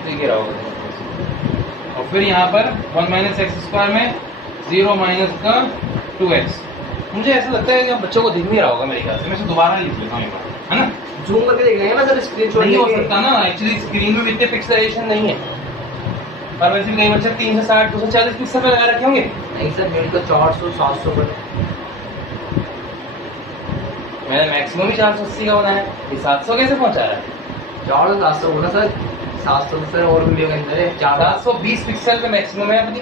ठीक है रहोगे। और फिर यहाँ पर 1 माइनस एक्स स्क्वायर में 0 माइनस का 2x। मुझे ऐसा लगता है कि बच्चों को दिख नहीं रहा होगा मेरे ख्याल से, मैं इसे दोबारा लिख लेता हूँ एक बार, है ना। जूम करके देख लेंगे ना सर, स्क्रीनशॉट नहीं हो सकता ना, एक्चुअली स्क्रीन में इतने पिक्सेलेशन नहीं है, पर वैसे भी कई बच्चे 360 240 पिक्सल पे लगा रखे होंगे। नहीं सर, मेरे को 400 700 पर मैंने मैक्सिमम ही 480 का बनाया है, ये 700 कैसे पहुंचा रहा है। 400 700 बोला सर। 700 सर और वीडियो के अंदर है 420 पिक्सल पे मैक्सिमम है अपनी,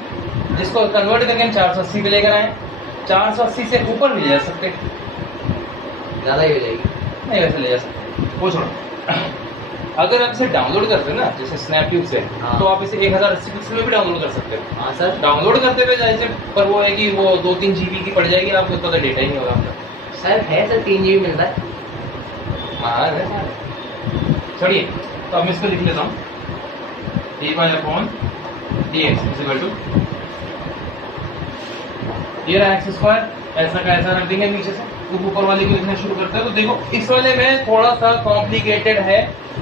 जिसको कन्वर्ट करके हम 480 पे लेकर आए। 480 से ऊपर भी ले जा सकते, ज़्यादा ही हो जाएगी। नहीं वैसे ले जा सकते, वो छोड़ो। अगर आप इसे डाउनलोड करते हैं ना जैसे स्नैपट्यूब से, हाँ। तो आप इसे 1080 पिक्सल में भी डाउनलोड कर सकते हो। हाँ सर, डाउनलोड करते हुए जाए, पर वो है कि वो 2-3 GB की पड़ जाएगी, आपको तो डेटा ही नहीं होगा आपका। सर है सर 3 GB मिलता है। हाँ है। छोड़िए, तो अब मैं इसको लिख लेता हूँ। dy/dx इक्वल टू ये रहा x स्क्वायर, ऐसा का ऐसा रख देंगे नीचे से। तो ऊपर वाले को लिखना शुरू करते हैं। तो देखो इस वाले में थोड़ा सा कॉम्प्लिकेटेड है,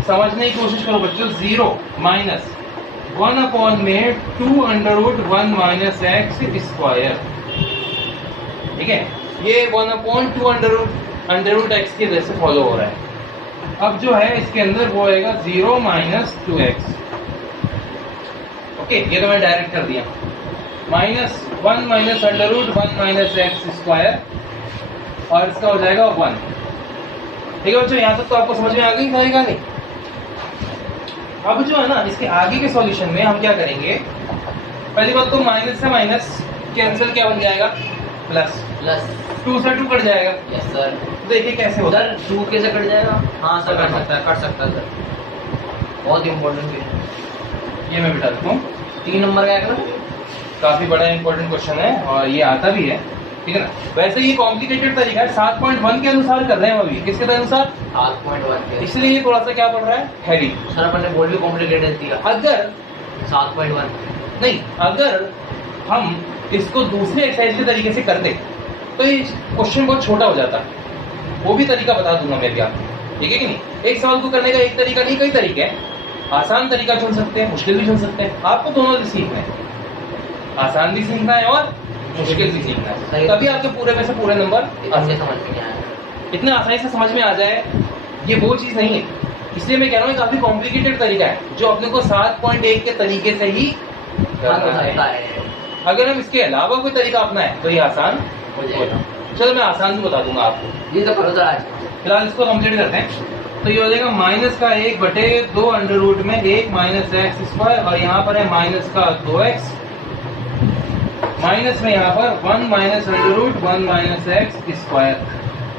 समझने की कोशिश करो बच्चों। 0 माइनस 1 में 2√1 माइनस एक्स स्क्वायर, ठीक है। ये 1/2 x की वजह से फॉलो हो रहा है। अब जो है इसके अंदर वो आएगा 0 माइनस 2x। ओके, ये तो मैंने डायरेक्ट कर दिया। -1 माइनस √1 माइनस एक्स स्क्वायर, और इसका हो जाएगा 1। ठीक है बच्चों, यहाँ तक तो आपको समझ में आ गई सारी कहानी। अब जो है ना इसके आगे के सॉल्यूशन में हम क्या करेंगे, पहली बात तो माइनस से माइनस कैंसिल, क्या बन जाएगा प्लस, 2 से 2 कट जाएगा। Yes sir. देखिए कैसे होता है। सर 2 कैसे कट जाएगा? हाँ सर कट सकता है सर। बहुत इंपॉर्टेंट है ये मैं बिठा देता हूँ। 3 नंबर का है, काफी बड़ा इंपॉर्टेंट क्वेश्चन है और ये आता भी है, ठीक है ना। वैसे ये कॉम्प्लिकेटेड तरीका है, 7.1 के अनुसार कर रहे हैं अभी। किसके अनुसार? 7.1 के। इसलिए ये थोड़ा सा क्या पड़ रहा है, हैवी। सर अपन ने बोल भी कॉम्प्लिकेटेड दिया। अगर 7.1 नहीं, अगर हम इसको दूसरे एक्सरसाइज के तरीके से करते तो ये क्वेश्चन बहुत छोटा हो जाता। वो भी तरीका बता दूंगा मैं क्या, ठीक है कि नहीं। एक सवाल को करने का एक तरीका नहीं, कई तरीके हैं। आसान तरीका चुन सकते हैं, मुश्किल भी चुन सकते हैं। आपको दोनों भी सीखना है, आसान भी सीखना है और मुश्किल भी सीखना है, तभी आपके पूरे में से पूरे नंबर समझ में नहीं आया। इतने आसानी से समझ में आ जाए, ये वो चीज नहीं है। इसलिए मैं कह रहा हूँ काफी कॉम्प्लिकेटेड तरीका है जो अपने को 7.1 के तरीके से ही करना है। अगर हम इसके अलावा कोई तरीका अपनाएं तो ये आसान हो जाएगा। चलो मैं आसान भी बता दूंगा आपको। ये तो करो सर आज। फिलहाल इसको कंप्लीट करते हैं। तो ये हो जाएगा माइनस का 1/2 अंडर रूट में 1 माइनस एक्स स्क्वायर, और यहाँ पर है माइनस का 2x, माइनस में यहाँ पर 1 minus under root 1 minus x square.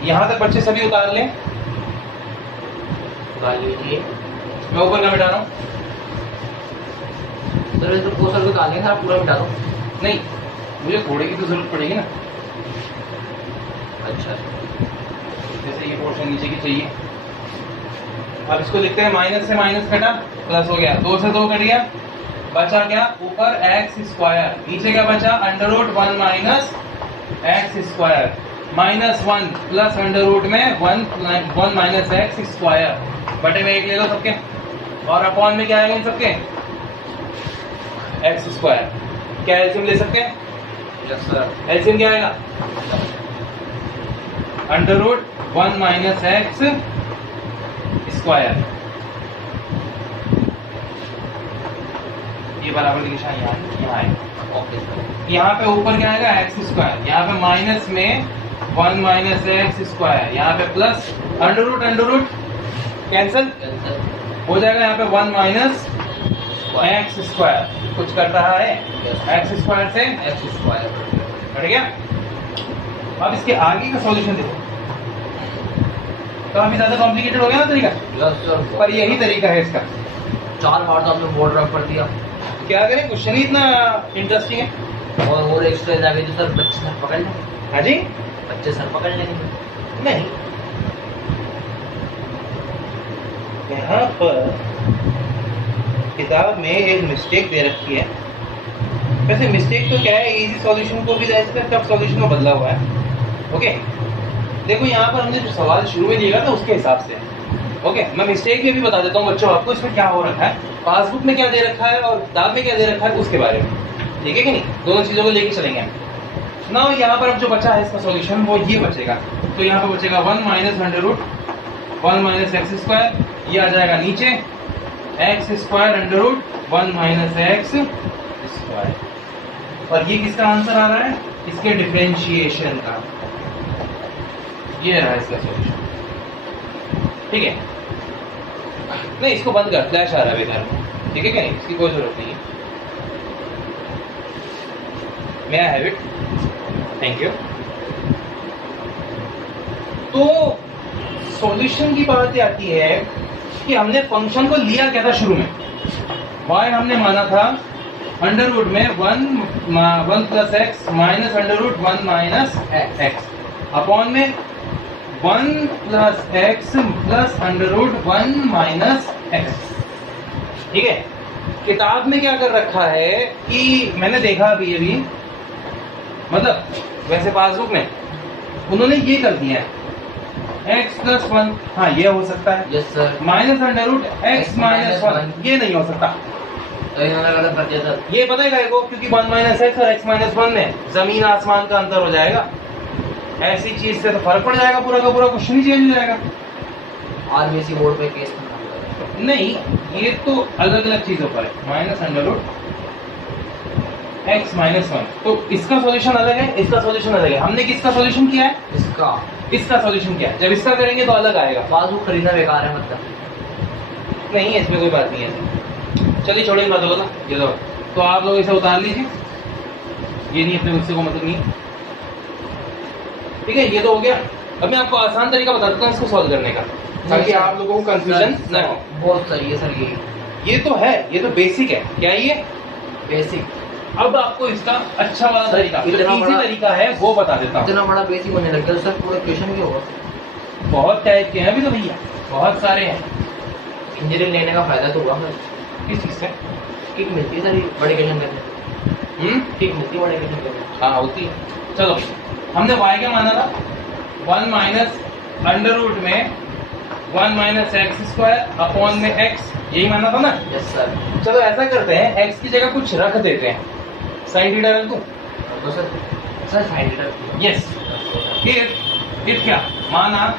यहाँ तक बच्चे सभी उतार लें। मैं ऊपर का मिटा रहा हूँ। सर इसको सर उतार लेंगे, सर पूरा मिटा दो। नहीं, मुझे थोड़ी की तो जरूरत पड़ेगी ना। अच्छा, जैसे ये पोर्शन नीचे की चाहिए। अब इसको लिखते हैं, माइनस से माइनस कटा, प्लस हो गया, 2 से 2 कट गया, बचा क्या ऊपर एक्स स्क्वायर, नीचे क्या बचा under root 1 minus x square, -1 plus under root में 1 माइनस एक्स स्क्वायर बटे में 1 ले लो सबके, और अपॉन में क्या आएगा इन सबके एक्स स्क्वायर। क्या एलसीएम ले सकते हैं? Yes sir. एलसीएम क्या आएगा? Under root 1 minus x square. ये बराबर की निशान यहाँ आएगा। ओके, यहाँ पे ऊपर क्या आएगा एक्स स्क्वायर, यहाँ पे माइनस में 1 माइनस एक्स स्क्वायर, यहाँ पे प्लस अंडर रूट कैंसिल हो जाएगा, यहाँ पे 1 माइनस एक्स स्क्वायर। कुछ कर रहा है एक्स स्क्वायर से एक्स स्क्वायर बढ़ गया। अब इसके आगे का सॉल्यूशन देखो, काफी ज्यादा कॉम्प्लिकेटेड हो गया ना तरीका, यस सर। पर यही तरीका है इसका। 4 बार तो आपने बोर्ड रफ कर दिया। क्या करें, क्वेश्चन ही इतना इंटरेस्टिंग है। और एक्स्ट्रा जाके तो सर बच्चे सर पकड़ लें। हाँ जी, बच्चे सर पकड़ लेंगे। नहीं, यहाँ पर किताब में एक मिस्टेक दे रखी है। वैसे मिस्टेक तो क्या है, इजी सॉल्यूशन को भी टफ सॉल्यूशन में बदला हुआ है। ओके, देखो यहाँ पर हमने जो सवाल शुरू में दिया था उसके हिसाब से। ओके, मैं मिस्टेक भी बता देता हूँ बच्चों आपको, इसमें क्या हो रखा है, पासबुक में क्या दे रखा है और किताब में क्या दे रखा है उसके बारे में, ठीक है कि नहीं। दोनों चीजों को लेके चलेंगे ना। यहाँ पर अब जो बचा है इसका सॉल्यूशन वो ये बचेगा। तो यहाँ पर बचेगा 1 minus under root 1 minus x square, ये आ जाएगा नीचे x square under root 1 minus x square, और ये किसका आंसर आ रहा है, इसके डिफरेंशिएशन का। ये रहा इसका सॉल्यूशन, ठीक है। नहीं, इसको बंद कर, फ्लैश आ रहा है बेकार में, ठीक है क्या नहीं, इसकी कोई जरूरत नहीं है। May I have it, thank you. तो सॉल्यूशन की बात आती है कि हमने फंक्शन को लिया क्या था शुरू में, y हमने माना था अंडर रूट में 1 plus x minus under root 1 minus x upon में 1 plus x plus under root 1 minus x. ठीक है, किताब में क्या कर रखा है कि मैंने देखा अभी मतलब वैसे पासबुक में उन्होंने ये कर दिया है x प्लस 1, हाँ ये हो सकता है, yes sir, minus under root x minus 1, ये नहीं हो सकता। तो इन्होंने गलत कर दिया सर। ये पता है क्या को, क्योंकि 1 माइनस एक्स और x माइनस 1 में जमीन आसमान का अंतर हो जाएगा, ऐसी चीज से तो फर्क पड़ जाएगा, पूरा का पूरा क्वेश्चन ही चेंज हो जाएगा। आरबीसी बोर्ड पे केस करना नहीं, ये तो अलग अलग चीजों पर है, minus under root x minus 1, तो इसका सॉल्यूशन अलग है, इसका सॉल्यूशन अलग है। हमने किसका सॉल्यूशन किया है, इसका सॉल्यूशन किया है। जब इसका करेंगे तो अलग आएगा। पासबुक खरीदना बेकार है मतलब। नहीं है, इसमें कोई बात नहीं है। चलिए छोड़िए बात होगा ना, ये तो आप लोग इसे उतार लीजिए, ये नहीं, अपने गुस्से को मतलब नहीं। ठीक है, ये तो हो गया। अब मैं आपको आसान तरीका बता देता हूँ इसको सॉल्व करने का, ताकि आप लोगों को कंफ्यूजन ना हो। बहुत सही है सर, ये तो है, ये तो बेसिक है। क्या ये बेसिक? अब आपको इसका अच्छा वाला तरीका, जो इजी तरीका है वो बता देता हूँ। इतना बड़ा बेसिक होने लग गया सर, पूरा क्वेश्चन भी होगा। बहुत टाइप के हैं अभी तो भैया, बहुत सारे हैं। इंजीनियरिंग लेने का फायदा तो हुआ सर। किस चीज से? किक मिलती है सर बड़े क्वेश्चन करने। किक मिलती है बड़े क्वेश्चन करने। हाँ होती है। चलो, हमने y क्या माना था, 1 माइनस अंडर रूट में 1 माइनस एक्स स्क्वायर अपॉन में x, यही माना था ना। Yes sir. चलो ऐसा करते हैं, x की जगह कुछ रख देते हैं, साइन थीटा रख दूं? तो sir sine theta. Yes, if क्या माना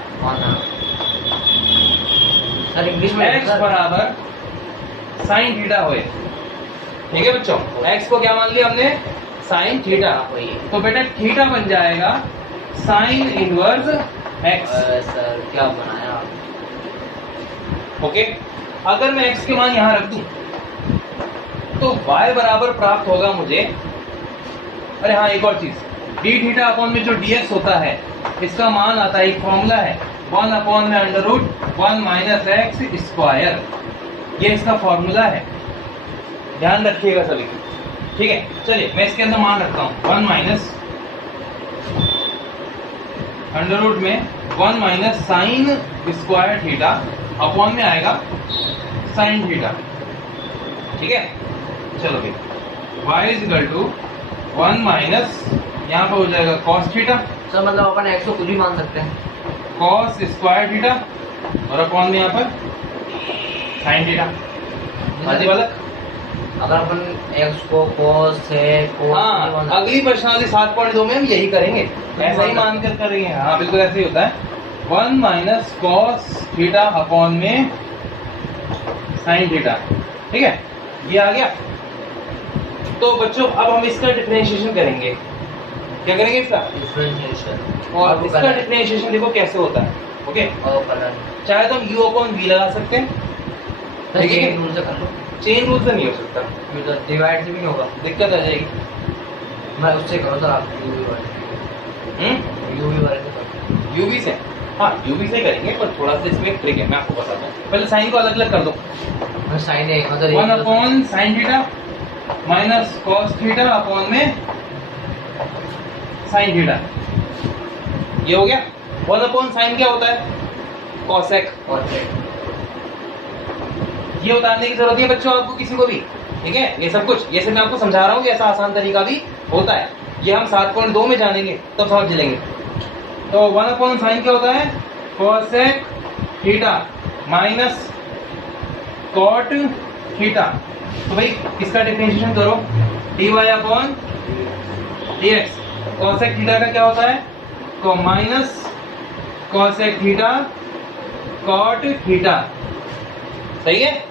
सर इंग्लिश में x बराबर साइन थीटा होए। ठीक है बच्चों, x को क्या मान लिया हमने, साइन थीटा। तो बेटा थीटा बन जाएगा साइन इनवर्स x। सर क्या बनाया आप? ओके, अगर मैं x के मान यहां रख दूं तो y बराबर प्राप्त होगा मुझे, अरे हाँ एक और चीज, डी थीटा अपॉन में जो dx होता है इसका मान आता है, एक फॉर्मूला है 1 अपॉन में under root 1 minus x square, ये इसका फॉर्मूला है, ध्यान रखिएगा सभी। ठीक है, चलिए मैं इसके अंदर मान रखता हूँ 1 माइनस अंडर रूट में 1 minus sine square theta upon में आएगा साइन थीटा। ठीक है, चलो भाई y is equal to 1 minus, यहाँ पर हो जाएगा cos थीटा। सर मतलब अपन x को कुछ भी मान सकते हैं, cos स्क्वायर थीटा और अपॉन में यहाँ पर साइन थीटा। आदि वाला अगर अपन x को cos से हाँ, अगली प्रश्नावली 7.2 में हम यही करेंगे, ऐसा ही मान कर करेंगे। हाँ बिल्कुल ऐसे ही होता है, 1 माइनस cos थीटा अपॉन में साइन थीटा। ठीक है, ये आ गया। तो बच्चों अब हम इसका डिफरेंशिएशन करेंगे। क्या करेंगे इसका डिफरेंशिएशन, और इसका डिफरेंशिएशन देखो कैसे होता है। ओके, चाहे तो हम u अपॉन v लगा सकते हैं, चेन रूल से कर लो। चेन रूल से नहीं हो सकता, डिवाइड से भी नहीं होगा, दिक्कत आ जाएगी। मैं उससे करो सर, आप यूवी वाले से करो। यूवी से, हाँ यूवी से करेंगे, पर थोड़ा सा इसमें ट्रिक है, मैं आपको बताता हूँ। पहले साइन को अलग अलग कर दो, साइन है मतलब 1 upon sine theta minus cos theta upon में साइन थीटा, ये हो गया। 1 अपॉन साइन क्या होता है, कॉसेक। ये उतारने की जरूरत है बच्चों आपको किसी को भी, ठीक है। ये सब कुछ, ये सब मैं आपको समझा रहा हूँ कि ऐसा आसान तरीका भी होता है, ये हम 7.2 में जानेंगे तब समझ लेंगे। तो 1 अपॉन साइन क्या होता है, cosec theta minus cot theta. तो भाई इसका डिफरेंशिएशन करो, dy upon dx। Cosec theta का क्या होता है, तो minus cosec theta cot theta, सही है।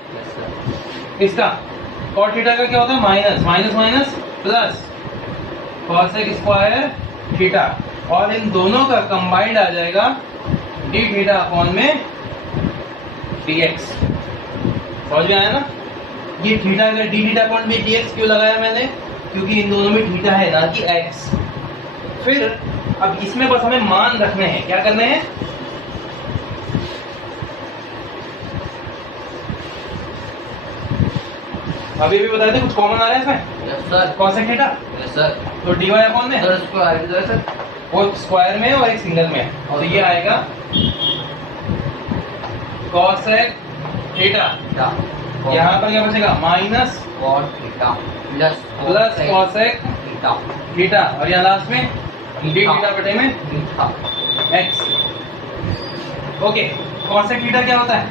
इसका कॉट थीटा का क्या होता है, minus minus minus plus cosec square theta, और इन दोनों का कंबाइंड आ जाएगा डी थीटा अपॉन में dx। समझ में आया ना? ये थीटा का डी थीटा अपॉन में dx क्यों लगाया मैंने? क्योंकि इन दोनों में थीटा है ना कि x। फिर अब इसमें बस हमें मान रखने हैं। क्या करने हैं? अभी भी बताए थे कुछ कॉमन आ रहा है इसमें? Yes sir. Cosec theta. Yes sir. तो dy अपॉन में सर इसको आगे दो सर। वो स्क्वायर में और एक सिंगल में है। तो ये आएगा कॉसेक थीटा। यहाँ पर क्या बचेगा? Minus cot theta plus cosec theta theta और यहाँ लास्ट में डी थीटा बटे में theta. x। Okay, cosec theta क्या होता है?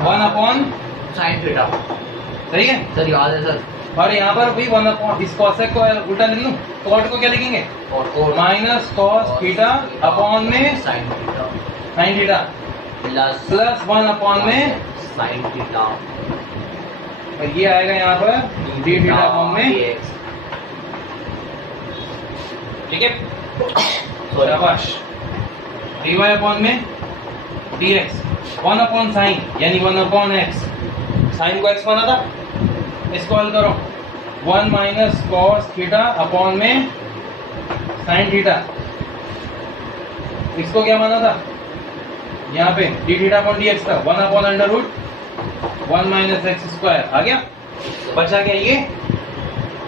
1 अपॉन साइन थीटा। सही है सर याद है सर। और यहाँ पर भी 1 अपॉन इस कॉसेक को उल्टा लिख लूं, कॉट को क्या लिखेंगे? और माइनस कॉस थीटा अपॉन में sine theta sine theta plus 1 upon में साइन थीटा। और ये आएगा यहाँ पर डी थीटा अपॉन में। ठीक है, शाबाश। dy अपॉन में dx 1 अपॉन साइन यानी 1 अपॉन x। साइन को x माना था, इसको हल करो 1 माइनस कॉस थीटा अपॉन में साइन थीटा। इसको क्या माना था? यहाँ पे डी थीटा अपॉन dx था 1 upon under root 1 minus x square. आ गया? बचा क्या ये?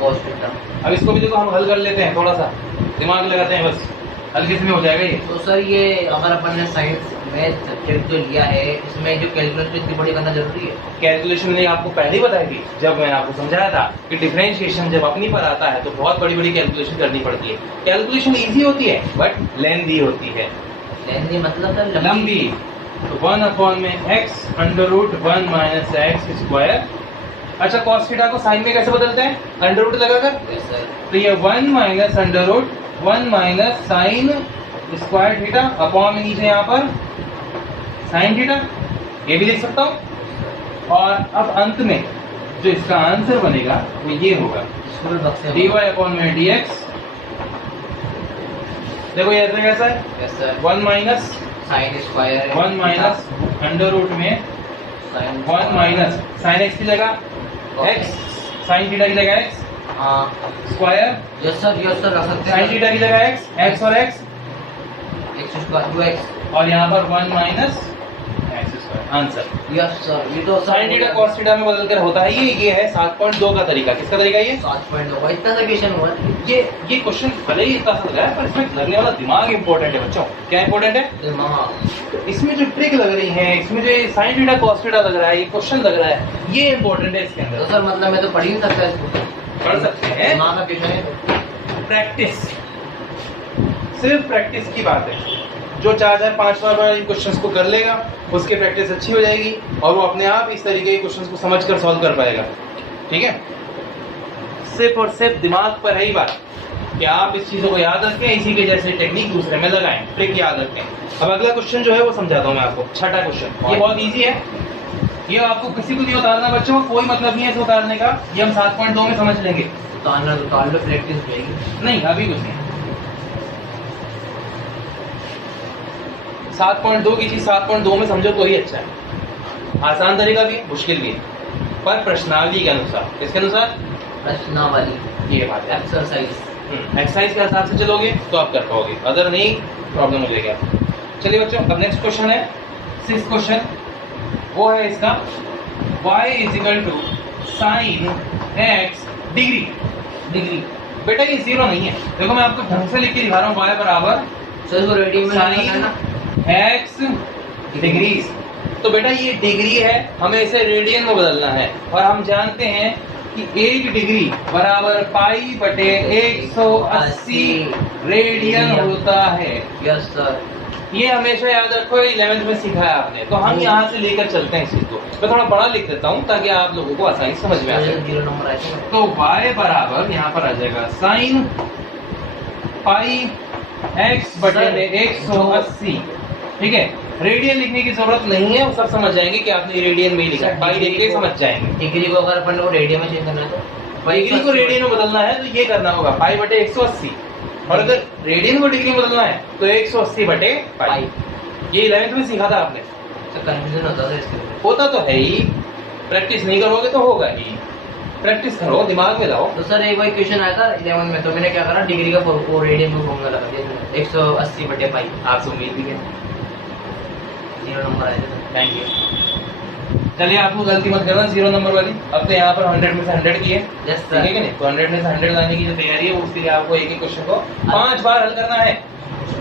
Cos theta. अब इसको भी देखो हम हल कर लेते हैं, थोड़ा सा दिमाग लगाते हैं, बस हल्के से में हो जाएगा ये। तो सर ये अगर अपन ने साइंस में सब्जेक्ट जो लिया है इसमें जो कैलकुलेशन इतनी बड़ी करना जरूरी है? कैलकुलेशन मैंने आपको पहले ही बताई थी जब मैं आपको समझाया था कि डिफरेंशिएशन जब अपनी पर आता है तो बहुत बड़ी बड़ी कैलकुलेशन करनी पड़ती है। कैलकुलेशन इजी होती है बट लेंथी होती है। लेंथी मतलब सर लंबी। तो 1 अपॉन में x under root 1 minus x square. अच्छा, कॉस थीटा को साइन में कैसे बदलते हैं? अंडर रूट लगाकर। Yes sir. तो ये 1 minus under root 1 minus sine square theta upon में नीचे यहाँ पर साइन थीटा, ये भी लिख सकता हूँ। और अब अंत में जो इसका आंसर बनेगा वो ये होगा dy अपॉन में dx। देखो ये कैसा है? Yes sir. 1 minus sine square 1 minus under root में साइन 1 माइनस साइन x की जगह x, साइन थीटा की जगह x हाँ स्क्वायर, यस सर रख सकते साइन थीटा की जगह x और x एक्स स्क्वायर 2x। और यहाँ पर 1 minus x square. Answer yes sir. ये तो साइन थीटा कॉस थीटा में बदलकर होता है ये है 7.2 का तरीका। किसका तरीका ये? 7.2 इतना सा क्वेश्चन हुआ। ये क्वेश्चन भले ही इतना सा लगा है पर इसमें लगने वाला दिमाग इंपॉर्टेंट है बच्चों। क्या इंपॉर्टेंट है? हाँ। इसमें जो ट्रिक लग रही है, इसमें जो साइन थीटा कॉस थीटा लग रहा है, ये क्वेश्चन लग रहा है, ये इंपॉर्टेंट है इसके तो अंदर। सर मतलब मैं तो पढ़ ही नहीं सकता इसको। पढ़ सकते हैं, दिमाग का क्वेश्चन है। प्रैक्टिस, सिर्फ प्रैक्टिस की बात है। जो 4-4 5 बार इन क्वेश्चंस को कर लेगा उसकी प्रैक्टिस अच्छी हो जाएगी और वो अपने आप इस तरीके के क्वेश्चंस को समझकर सॉल्व कर पाएगा। ठीक है, सिर्फ और सिर्फ दिमाग पर है ही बात कि आप इस चीजों को याद रखें, इसी के जैसे टेक्निक दूसरे में लगाएं, ट्रिक याद रखें। अब अगला क्वेश्चन जो है वो समझाता हूँ मैं आपको। छठा क्वेश्चन, ये बहुत ईजी है, ये आपको किसी को नहीं उतारना बच्चों, कोई मतलब नहीं है इसे उतारने का, ये हम 7.2 में समझ लेंगे। उतारना तो उतार लो, प्रैक्टिस जाएगी। नहीं अभी कुछ नहीं, 7.2 की चीज 7.2 में समझो तो ही अच्छा है। आसान तरीका भी है, मुश्किल भी है, पर प्रश्नावली के अनुसार। किसके अनुसार? प्रश्नावली। ये बात है, एक्सरसाइज। एक्सरसाइज के हिसाब से चलोगे तो आप कर पाओगे, अदर नहीं प्रॉब्लम हो जाएगी आपको। चलिए बच्चों, अब नेक्स्ट क्वेश्चन है 6th क्वेश्चन, वो है इसका y is equal to sine x degree. बेटा ये जीरो नहीं है, देखो मैं आपको ढंग से लिख के दिखा रहा हूँ। y बराबर सर रेडी में साइन x डिग्रीज। तो बेटा ये डिग्री है, हमें इसे रेडियन में बदलना है और हम जानते हैं कि 1 डिग्री बराबर पाई बटे 180 रेडियन होता है। Yes sir. ये हमेशा याद रखो, 11th में सीखा है आपने, तो हम यहाँ से लेकर चलते हैं इस चीज को। मैं थोड़ा बड़ा लिख देता हूँ ताकि आप लोगों को आसानी समझ में आ जाए। 0 नंबर आएगा तो y बराबर यहाँ पर आ जाएगा साइन पाई x बटे 180। ठीक है, रेडियन लिखने की जरूरत नहीं है, वो सब समझ जाएंगे कि आपने रेडियन में ही लिखा है, पाई देख के समझ जाएंगे। डिग्री को अगर अपन को रेडियन में चेंज करना है तो डिग्री को रेडियन में बदलना है तो ये करना होगा पाई बटे 180, और अगर रेडियन को डिग्री में बदलना है तो 180 बटे पाई। ये 11th में सीखा था आपने। तो कंफ्यूजन होता है इसके लिए। होता तो है ही, प्रैक्टिस नहीं करोगे तो होगा ही। प्रैक्टिस करो, दिमाग में लाओ। तो सर एक बार क्वेश्चन आया था 11 में, तो मैंने क्या करा, डिग्री का रेडियन में फॉर्मूला लगा दिया 180/पाई। आपसे उम्मीद भी है। 0 नंबर आया था। Thank you. चलिए आपको गलती मत करना 0 नंबर वाली। अब तो यहाँ पर 100 में से 100 की है, यस ठीक सर। है कि नहीं? तो 100 में से 100 लाने की जो तैयारी है उसके लिए आपको एक एक क्वेश्चन को 5 बार हल करना है।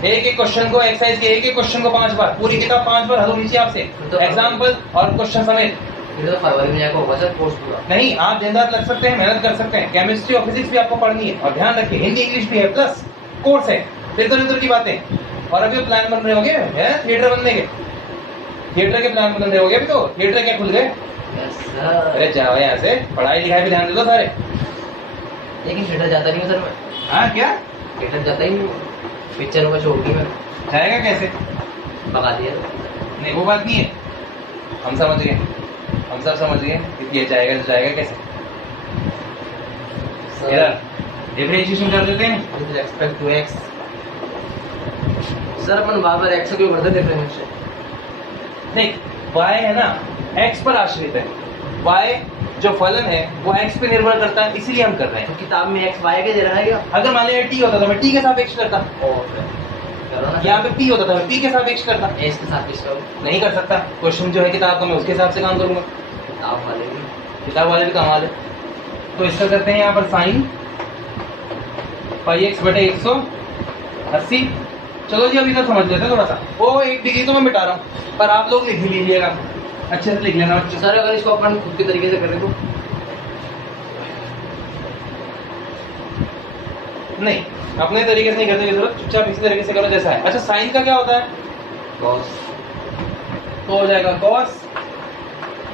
एक एक क्वेश्चन को, एक्सरसाइज के एक एक क्वेश्चन को 5 बार, पूरी किताब 5 बार हल होनी चाहिए आपसे, तो एग्जाम्पल और क्वेश्चन समेत। ये तो फरवरी में जाकर होगा सर कोर्स पूरा। नहीं, आप दिन रात लग सकते हैं, मेहनत कर सकते हैं। केमिस्ट्री और फिजिक्स भी आपको पढ़नी है, और ध्यान रखिए हिंदी इंग्लिश भी है, प्लस कोर्स है, फिर इधर उधर की बातें। और अभी प्लान बन रहे होंगे थिएटर बनने के, थिएटर के प्लान बन रहे होंगे अभी। तो थिएटर क्या खुल गए? Yes sir. अरे जाओ यहाँ से, पढ़ाई लिखाई पे ध्यान दे दो सारे। लेकिन थिएटर जाता नहीं हूँ सर मैं। हाँ क्या थिएटर जाता ही नहीं हूँ, पिक्चर को छोड़ दी मैं, जाएगा कैसे? भगा दिया। नहीं वो बात नहीं है, हम समझ गए, हम सब समझ गए कि ये जाएगा तो जाएगा कैसे। इधर डिफरेंशिएशन कर देते हैं। With respect to x। Sir अपन बार-बार x क्यों करते हैं डिफरेंशिएशन? नहीं, y है ना x पर आश्रित है, y जो फलन है वो x पे निर्भर करता है, इसीलिए हम कर रहे तो हैं। किताब में x y के दे रहा है क्या? अगर मान लिया t होता तो मैं t के सापेक्ष करता, करो ना। यहाँ पे p होता था मैं p के सापेक्ष करता। s के साथ इसका नहीं कर सकता, क्वेश्चन जो है किताब का मैं उसके हिसाब से काम करूंगा, किताब वाले भी। किताब वाले भी कमाल है। तो इसका करते हैं यहाँ पर साइन पाई x बटे 180। चलो जी अभी तक समझ लेते हैं थोड़ा सा। वो 1 डिग्री तो मैं मिटा रहा हूँ, पर आप लोग लिख ही लीजिएगा, अच्छे से लिख लेना बच्चों। सर अगर इसको अपन खुद के तरीके से करें तो नहीं, अपने तरीके से नहीं करने की जरूरत, चुपचाप इसी तरीके से करो जैसा है। अच्छा साइन का क्या होता है? cos तो हो जाएगा cos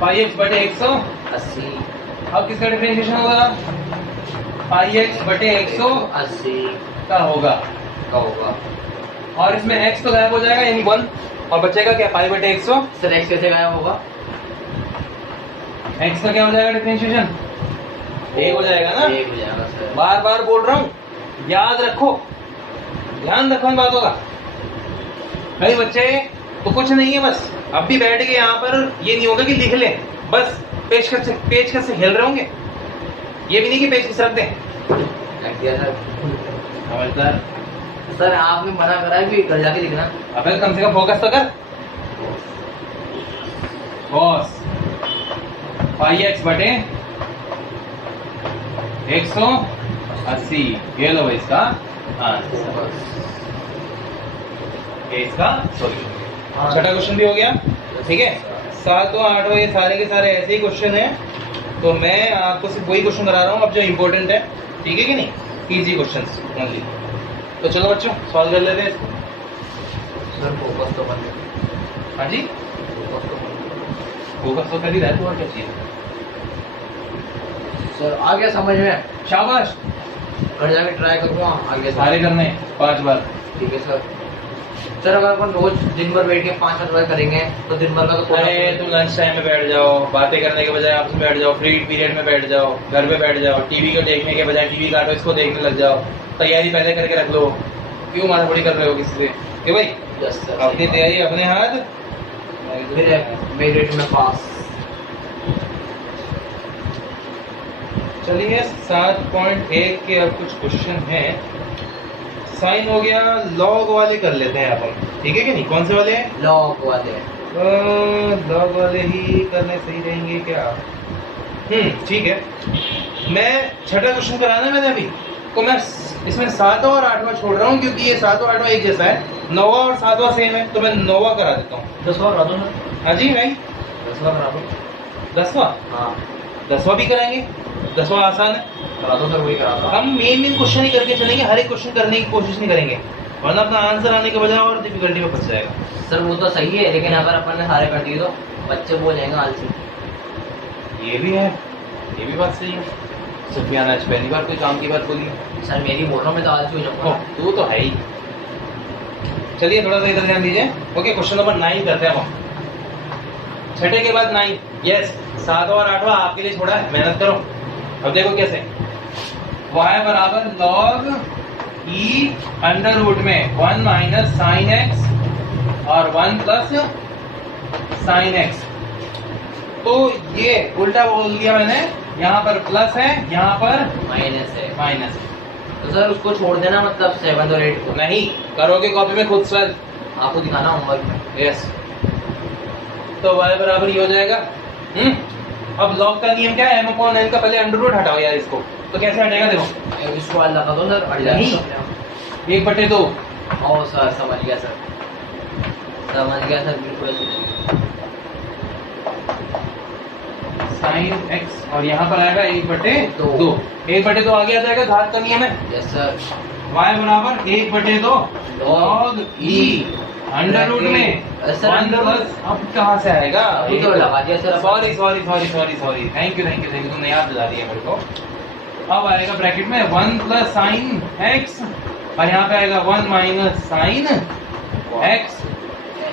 पाई x बटे 80 अब किसका डिफरेंशिएशन होगा? पाई x बटे 180 का होगा, का होगा। और इसमें x तो गायब हो जाएगा यानी 1, और बचेगा क्या? पाई बटे 100। सर x कैसे गायब होगा? x का क्या हो जाएगा डिफरेंशिएशन? 1 हो जाएगा ना। 1 हो जाएगा सर। बार बार बोल रहा हूँ, याद रखो, ध्यान रखो इन बातों का। भाई बच्चे तो कुछ नहीं है, बस अब भी बैठ के यहाँ पर ये नहीं होगा कि लिख लें, बस पेचकस से हिल रहे होंगे, ये भी नहीं कि पेचकस रख दें। रख दिया सर। समझदार। सर आपने मना करा है कि घर जाके लिखना। अबे कम से कम फोकस तो कर। cos पाई x बटे 180, ये लो भाई इसका आंसर, ये इसका सॉल्यूशन। छठा क्वेश्चन भी हो गया, ठीक है। 7 और 8 ये सारे के सारे ऐसे ही क्वेश्चन हैं, तो मैं आपको सिर्फ वही क्वेश्चन करा रहा हूँ अब जो इम्पोर्टेंट है, ठीक है कि नहीं? Easy questions only. तो चलो बच्चों सॉल्व कर लेते हैं इसको। सर फोकस तो बन हाँ जी, फोकस तो कर ही रहा है, तो और क्या चाहिए? सर आ गया समझ में। शाबाश, घर जाके ट्राई करूँगा आगे सारे करने 5 बार। ठीक है सर। सर अगर अपन रोज दिन भर बैठ के 5 बार करेंगे तो दिन भर का तो अरे तुम लंच टाइम में बैठ जाओ, बातें करने के बजाय आपस में बैठ जाओ, फ्री पीरियड में बैठ जाओ, घर पे बैठ जाओ, टीवी को देखने के बजाय टीवी काटो, इसको देखने लग जाओ, तैयारी पहले करके रख लो। क्यों माथापड़ी कर रहे हो किसी से? कि भाई यस सर। अपनी तैयारी अपने हाथ। मेरिट में पास। चलिए 7.1 के अब कुछ क्वेश्चन हैं। साइन हो गया, लॉग वाले कर लेते हैं अपन, ठीक है कि नहीं? कौन से वाले हैं? लॉग वाले। लॉग वाले ही करने सही रहेंगे क्या? ठीक है। मैं छठा क्वेश्चन कराना मैंने अभी, तो मैं इसमें 7वां और 8वां छोड़ रहा हूँ क्योंकि ये 7वां 8वां एक जैसा है, 9वां और 7वां सेम है, तो मैं 9वां करा देता हूँ। 10वां करा दो ना। हाँ जी भाई, 10वां करा दो। 10वां? हाँ 10वां भी कराएंगे, 10वां आसान है। करा दो सर, वही करा दो। हम मेन क्वेश्चन ही करके चलेंगे, हर एक क्वेश्चन करने की कोशिश नहीं करेंगे, वरना अपना आंसर आने के बजाय और डिफिकल्टी में फंस जाएगा। सर वो तो सही है, लेकिन अगर अपन ने सारे कर दिए तो बच्चे बोलेंगे आलसी। ये भी है, ये भी बात सही है। सुफियान आज पहली बार कोई काम की बात बोली है। सर मेरी बोल रहा हूँ, मैं तो आलसी हो जाऊंगा। तू तो है ही। चलिए थोड़ा सा इधर ध्यान दीजिए। ओके, क्वेश्चन नंबर 9 करते हैं हम। छठे के बाद 9, यस। 7वां और 8वां आपके लिए छोड़ा है, मेहनत करो। अब देखो कैसे, y बराबर log e अंडर रूट में 1 माइनस साइन x और 1 प्लस साइन एक्स। तो ये उल्टा बोल दिया मैंने, यहाँ पर प्लस है, यहाँ पर माइनस है। माइनस। तो सर उसको छोड़ देना, मतलब 7 और 8 को नहीं करोगे कॉपी में खुद सर, आपको दिखाना होमवर्क में। यस। तो y बराबर ये हो जाएगा। अब लॉग का नियम क्या है, m अपॉन n का पहले अंडर रूट हटाओ यार इसको, तो कैसे हटेगा देखो। इसको वाल लगा दो सर, हट नहीं। जाएगा। 1/2। ओ सर समझ गया सर, समझ गया सर, बिल्कुल ऐसे। साइन एक्स और यहाँ पर आएगा 1/2। 1/2 आगे आ जाएगा, घात का नियम है। Yes sir. y बराबर 1/2 log e अंडर रूट में सर 1 प्लस, अब कहाँ से आएगा, अभी तो लगा दिया sir. Sorry sorry sorry sorry sorry, thank you तुमने याद दिला दिया मेरे को। अब आएगा ब्रैकेट में 1 प्लस साइन एक्स और यहाँ पे आएगा 1 माइनस साइन एक्स।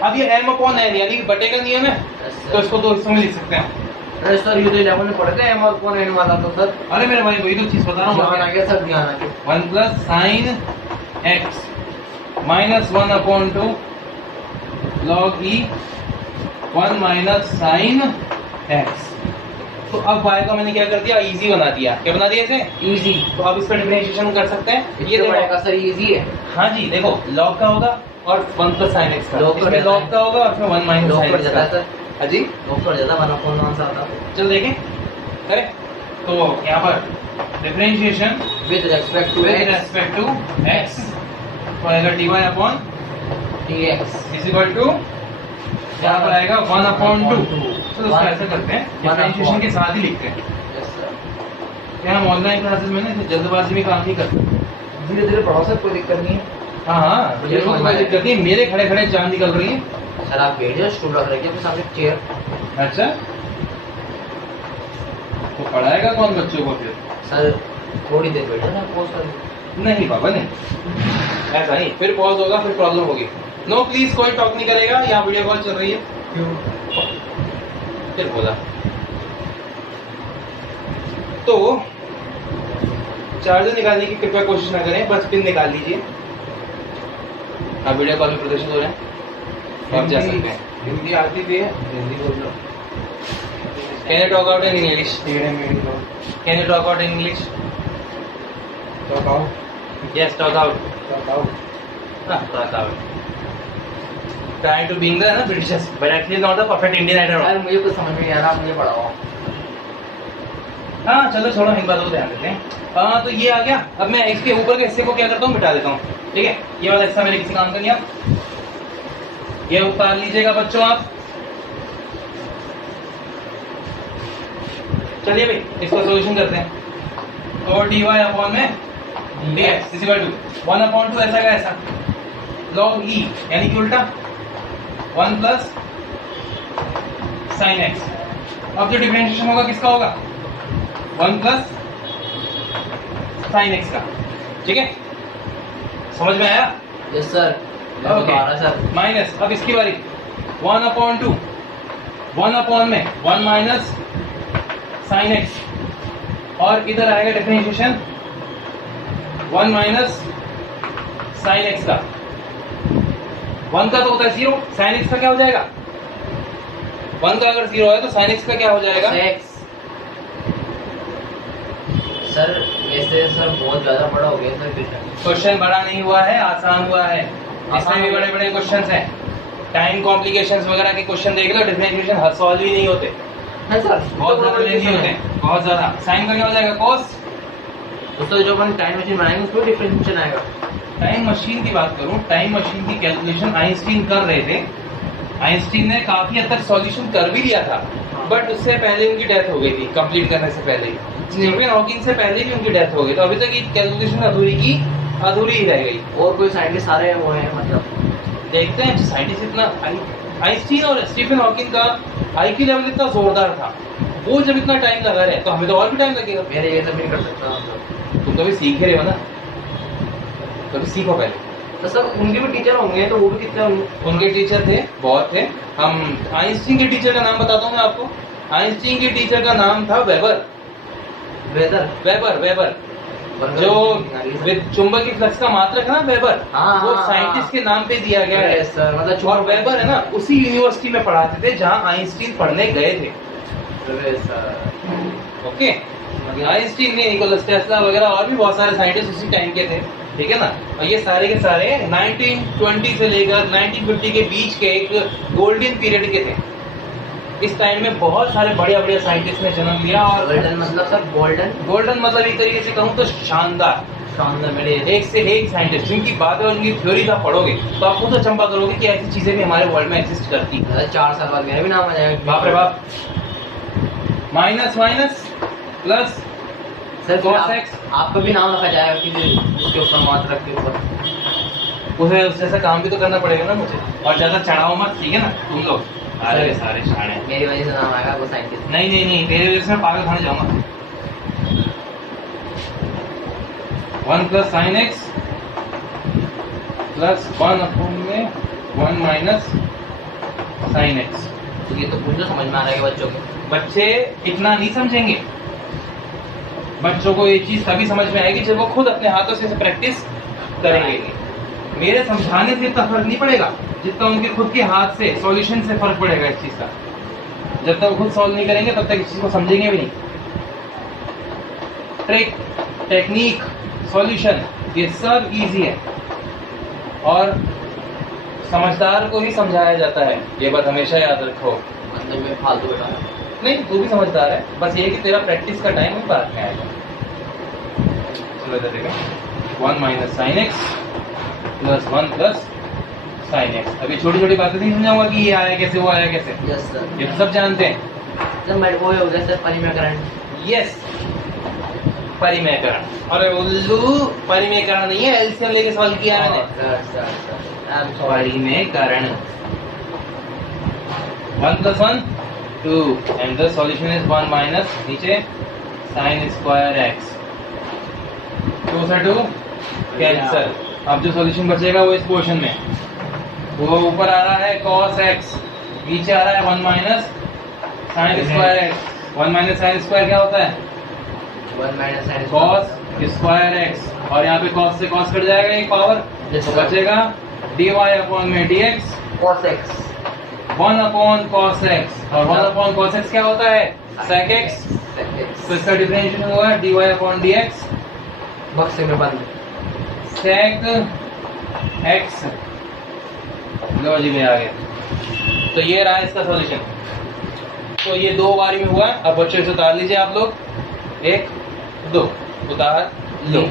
अब ये m अपॉन n यानी बटे का नियम है, तो इसको दो हिस्सों में लिख सकते हैं। अरे सर ये तो 11 में पढ़ गए, m और कौन n वाला तो सर। अरे मेरे भाई वही तो चीज बता रहा ध्यान आ हूँ। गया सर, ध्यान आ गया। 1 प्लस साइन एक्स माइनस 1 अपॉन 2 log e 1 minus sine x. तो अब y का मैंने क्या कर दिया, इजी बना दिया। क्या बना दिया इसे, इजी। तो अब इसका डिफरेंशिएशन कर सकते हैं। ये बड़ा देखो का सर इजी है। हाँ जी, देखो log का होगा और 1 प्लस साइन एक्स का, log इसमें log का होगा और इसमें 1 माइनस लॉग साइन पड़ एक्स जाता है का। सर, हाँ जी, लॉग पड़ जाता है, 1 कौन सा आता है। चलो देखें। अरे तो यहाँ पर differentiation with respect to with x respect to x तो आएगा dy upon dx is equal to, यहाँ पर आएगा 1 अपॉन 2। तो उसको ऐसे करते हैं, डिफरेंशिएशन के साथ ही लिखते हैं। Yes sir. क्या हम ऑनलाइन क्लासेस में ना जल्दबाजी में काम नहीं करते। धीरे धीरे पढ़ो सर, कोई दिक्कत नहीं है। हाँ हाँ, मुझे कोई दिक्कत नहीं, मेरे खड़े खड़े जान निकल रही है। सर आप बैठ जाओ, स्टूल रख रखिए अपने सामने चेयर। अच्छा, तो पढ़ाएगा कौन बच्चों को फिर? सर थोड़ी देर बैठ जाओ, पॉज कर। नहीं बाबा नहीं, ऐसा नहीं, फिर पॉज होगा, फिर प्रॉब्लम होगी। नो प्लीज, कोई टॉक नहीं करेगा, यहाँ वीडियो कॉल चल रही है। क्यों? फिर बोला तो चार्जर निकालने की कृपया कोशिश ना करें, बस पिन निकाल लीजिए। आप वीडियो कॉल में प्रदर्शित हो रहे हैं, आप जा सकते हैं। हिंदी आती थी, हिंदी बोल लो। Can you talk out in English? Can you talk out in English? Talk out. Yes, talk out. Talk out. Talk out. Trying to being the British, but actually not the perfect Indian at all. यार मुझे कुछ समझ में नहीं आ रहा, मुझे पढ़ाओ। हाँ चलो छोड़ो, इन बातों को ध्यान देते हैं। हाँ तो ये आ गया। अब मैं इसके ऊपर के हिस्से को क्या करता हूँ, मिटा देता हूँ। ठीक है, ये वाला हिस्सा मेरे किसी काम का नहीं। आप ये उतार लीजिएगा बच्चों आप। चलिए भाई इसका सॉल्यूशन करते हैं। तो dy अपॉन में dx इज इक्वल टू 1 अपॉन 2 ऐसा का ऐसा log e यानी कि उल्टा 1 प्लस साइन एक्स। अब जो डिफरेंशिएशन होगा किसका होगा, 1 प्लस साइन एक्स का। ठीक है, समझ में आया? Yes sir. Okay sir minus, अब इसकी बारी 1 अपॉन 2 1 अपॉन में 1 माइनस साइन एक्स और इधर आएगा डिफरेंशिएशन 1 माइनस साइन एक्स का। 1 का तो होता है 0, साइन एक्स का क्या हो जाएगा? 1 का अगर 0 है तो साइन एक्स का क्या हो जाएगा? एक्स। सर ऐसे सर बहुत ज्यादा बड़ा हो गया सर। क्वेश्चन बड़ा नहीं हुआ है, आसान हुआ है। इसमें भी बड़े बड़े क्वेश्चंस हैं, टाइम कॉम्प्लिकेशंस वगैरह के क्वेश्चन देख लो। डिफरेंशिएशन हर सॉल्व ही नहीं होते, है सर, बहुत ज्यादा लेंथी होते हैं, बहुत ज्यादा। साइन का क्या हो जाएगा? cos। दोस्तों जो अपन टाइम मशीन बनाएंगे उसको डिफरेंशिएशन आएगा। टाइम मशीन की बात करूं, टाइम मशीन की कैलकुलेशन आइंस्टीन कर रहे थे। आइंस्टीन ने काफी हद तक सॉल्यूशन कर भी लिया था, बट उससे पहले उनकी डेथ हो गई थी, कंप्लीट करने से पहले ही। स्टीफन हॉकिंग से पहले भी उनकी डेथ हो गई, तो अभी तक ये कैलकुलेशन अधूरी ही रह गई। और कोई साइंटिस्ट सारे वो हैं, मतलब देखते हैं साइंटिस्ट इतना। आइंस्टीन और स्टीफन हॉकिंग का आईक्यू लेवल इतना जोरदार था, वो जब इतना टाइम लगा रहे तो हमें तो और भी टाइम लगेगा। मेरे ये सब नहीं कर सकता मतलब। तुम कभी सीख रहे हो ना, कभी सीखो पहले। तो सर उनके भी टीचर होंगे, तो वो भी कितने होंगे? उनके टीचर थे, बहुत थे। हम आइंस्टीन के टीचर का नाम बताता हूँ मैं आपको। आइंस्टीन के टीचर का नाम था वेबर। वेदर वेबर वेबर जो चुंबकीय फ्लक्स का मात्रक है ना वेबर, हाँ, वो हाँ, साइंटिस्ट के नाम पे दिया गया है सर, मतलब और वेबर है ना उसी यूनिवर्सिटी में पढ़ाते थे जहाँ आइंस्टीन पढ़ने गए थे। ओके, आइंस्टीन ने, निकोलस टेस्ला वगैरह और भी बहुत सारे साइंटिस्ट उसी टाइम के थे, ठीक है ना। और ये सारे के सारे 1920 से लेकर 1950 के बीच के एक गोल्डन पीरियड के थे। इस टाइम में बहुत सारे बढ़िया बढ़िया साइंटिस्ट ने जन्म लिया। और गोल्डन मतलब सर, गोल्डन मतलब एक तरीके से कहूँ तो शानदार मेरे एक से एक साइंटिस्ट जिनकी बातें और उनकी थ्योरी आप पढ़ोगे तो आप खुद अचंभा करोगे कि ऐसी चीजें भी हमारे वर्ल्ड में एग्जिस्ट करती हैं। 4 साल बाद मेरा भी नाम आ जाएगा। बाप रे बाप। Minus minus plus sir cos x, आपका भी नाम रखा जाएगा कि उसके ऊपर मात्रक के ऊपर। उसे उस जैसा काम भी तो करना पड़ेगा ना मुझे, और ज्यादा चढ़ाओ मत, ठीक है ना तुम लोग। अरे सारे शाणे, मेरी वजह से नाम आएगा वो साइंटिस्ट। नहीं नहीं नहीं, तेरे वजह से मैं पागल खाने जाऊंगा। 1 plus sine x plus 1 upon में 1 माइनस साइन एक्स। तो ये तो पूरा समझ में आ रहा है बच्चों को। बच्चे इतना नहीं समझेंगे, बच्चों को ये चीज तभी समझ में आएगी जब वो खुद अपने हाथों से प्रैक्टिस करेंगे। मेरे समझाने से इतना फर्क नहीं पड़ेगा जितना उनके खुद के हाथ से सॉल्यूशन से फर्क पड़ेगा इस चीज का। जब तक खुद सॉल्व नहीं करेंगे तब तक इस चीज को समझेंगे भी नहीं। ट्रिक, टेक्निक, सॉल्यूशन, ये सब इजी है और समझदार को ही समझाया जाता है, ये बात हमेशा याद रखो। मतलब मैं फालतू बैठा नहीं, तू भी समझदार है, बस ये कि तेरा प्रैक्टिस का टाइम बाद में आएगा। चलो इधर देखो, 1 minus sine x plus 1 plus sine x. अभी छोटी छोटी बातें नहीं समझाऊंगा कि ये आया कैसे, वो आया कैसे, यस सर। ये तो सब जानते हैं। सर मैं वो हो गया सर परिमेयकरण। यस, परिमेयकरण। अरे उल्लू, परिमेयकरण नहीं है, एलसीएम लेके सॉल्व किया मैंने। Sir परिमेयकरण। 1 plus 1 2 and the solution is 1 minus नीचे sin square x। 2 से 2 कैंसल। अब जो सॉल्यूशन बचेगा वो इस पोर्शन में, वो ऊपर आ रहा है cos x, नीचे आ रहा है 1 minus sin square x। 1 minus sin square क्या होता है? 1 minus sin cos square x, और यहाँ पे cos से cos कट जाएगा एक पावर, तो बचेगा dy अपॉन में dx cos x 1 upon cos x, और 1 अपॉन cos x क्या होता है? sec x। तो इसका डिफरेंशिएशन होगा dy अपॉन dx बक्से में बंद sec x। लो जी, आ गया। तो ये रहा इसका सॉल्यूशन। तो ये 2 बारी में हुआ। अब बच्चों से उतार लीजिए आप लोग, 1 2 उतार लो।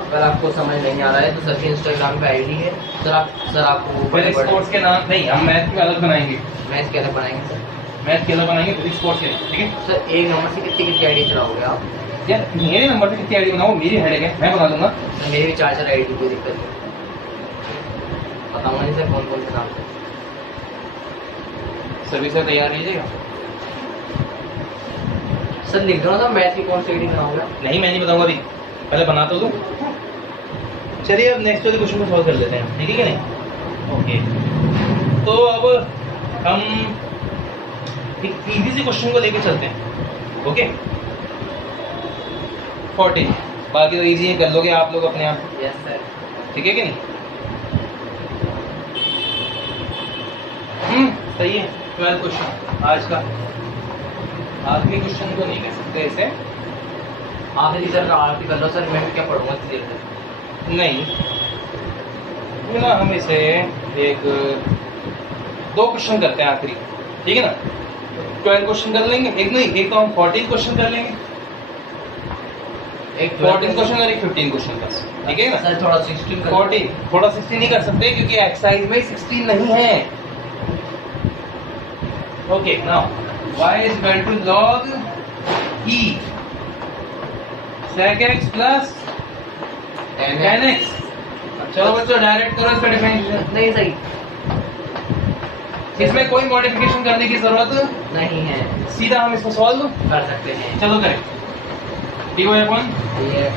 अगर आपको समझ नहीं आ रहा है तो सर के इंस्टाग्राम पे आईडी है सर, आपको फिजिक्स कोर्स के नाम नहीं, हम मैथ के अलग बनाएंगे। मैथ कैसे बनाएंगे सर? मैथ के अलग बनाएंगे, फिजिक्स कोर्स के नाम, ठीक है सर? एक नंबर से कितनी आईडी चलाओगे आप? यार मेरे नंबर से कितनी आईडी बनाओ, मेरी हेडेक है, मैं बना दूंगा। मेरी भी 4 आईडी, कोई दिक्कत नहीं। बताऊंगा नहीं सर कौन कौन से नाम से। सभी से तैयार लीजिएगा। सर लिख दो ना मैथ की कौन सी आईडी बनाओगे? नहीं, मैं नहीं बताऊंगा अभी, पहले बना तो दो। चलिए अब नेक्स्ट वाले क्वेश्चन को सॉल्व कर लेते हैं, ठीक है कि नहीं? ओके, तो अब हम एक इजी से क्वेश्चन को लेके चलते हैं। ओके, 14, बाकी तो इजी कर लोगे आप लोग अपने आप। Yes sir. ठीक है कि नहीं? सही है। 12 क्वेश्चन आज का। आखिरी क्वेश्चन को नहीं कर सकते इसे। आखिरी सर का आखिरी कर लो सर, मैं भी क्या पढ़ूंगा इतनी देर में। नहीं ना, हम इसे एक 2 क्वेश्चन करते हैं आखिरी, ठीक है ना? 12 क्वेश्चन कर लेंगे, एक नहीं, एक तो हम 14 क्वेश्चन कर लेंगे, एक 14 क्वेश्चन और एक 15 क्वेश्चन बस, ठीक है ना? सर थोड़ा 16 कर 14, थोड़ा 16 नहीं कर सकते क्योंकि एक्सरसाइज में 16 नहीं है। Okay, now y is equal to log e sec x plus tan x। चलो बच्चों डायरेक्ट करो इसका डिफरेंशिएशन। नहीं सही, इसमें कोई मॉडिफिकेशन करने की जरूरत नहीं है, सीधा हम इसको सॉल्व कर सकते हैं। चलो करें। dy अपॉन ये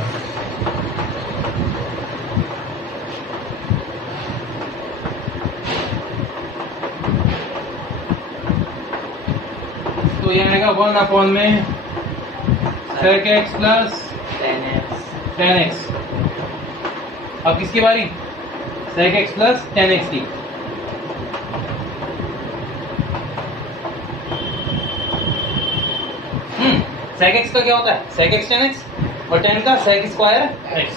तो ये आएगा 1 अपॉन में sec x प्लस 10x। अब किसकी बारी? sec x प्लस 10x की। sec x का क्या होता है? sec x 10x और 10 का sec square x।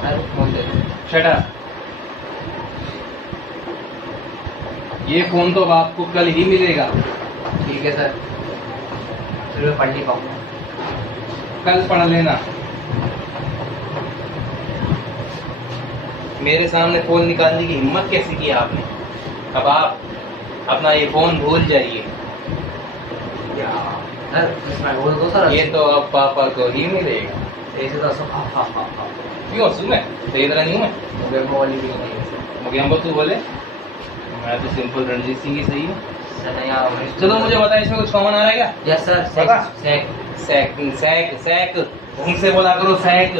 Sir phone दे दो। Shut up. ये फोन तो अब आपको कल ही मिलेगा। ठीक है सर, फिर मैं पढ़ नहीं पाऊंगा। कल पढ़ लेना। मेरे सामने फोन निकालने की हिम्मत कैसे की आपने? अब आप अपना ये फोन भूल जाइए। क्या सर, इसमें बोल दो सर। ये तो अब पापा को ही मिलेगा। ऐसे तो सब क्यों हंसू मैं? सही तरह नहीं हूँ मैं? मोबाइल वाली भी नहीं है सर। मुझे तू बोले मैं तो सिंपल रणजीत सिंह ही सही हूँ। सर नहीं आप चलो मुझे बता, इसमें कुछ कॉमन आ रहा है क्या? Yes sir. पता? सेक सैक सैक सैक ढंग से बोला करो। सैक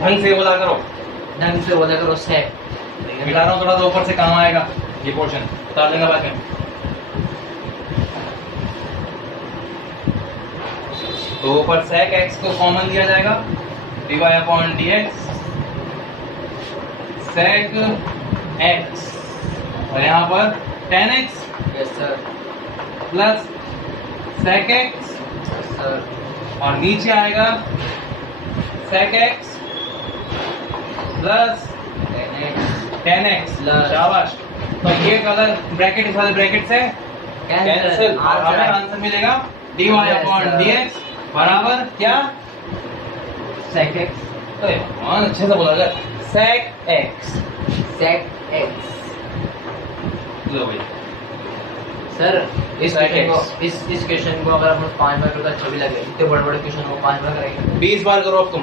ढंग से बोला करो। ढंग से बोला करो सेक। मिला रहा हूँ थोड़ा तो ऊपर से काम आएगा ये पोर्शन, बता देंगे बाद में। तो ऊपर sec x को कॉमन दिया जाएगा, dy upon dx sec x और यहाँ पर 10x yes sir. Plus sec x sir और नीचे आएगा sec x plus 10x। Plus शाबाश। तो ये कलर ब्रैकेट इस वाले ब्रैकेट से कैंसिल और हमें आंसर मिलेगा dy अपॉन dx बराबर क्या? Sec x. अरे हाँ अच्छे से बोला जाए। sec x। Sec x. लो भाई सर इस Sec क्वेश्चन को x। इस क्वेश्चन को अगर हम 5 बार करते अच्छा भी लगे। इतने बड़े बड़े क्वेश्चन को 5 बार करेंगे। 20 बार करो अब तुम।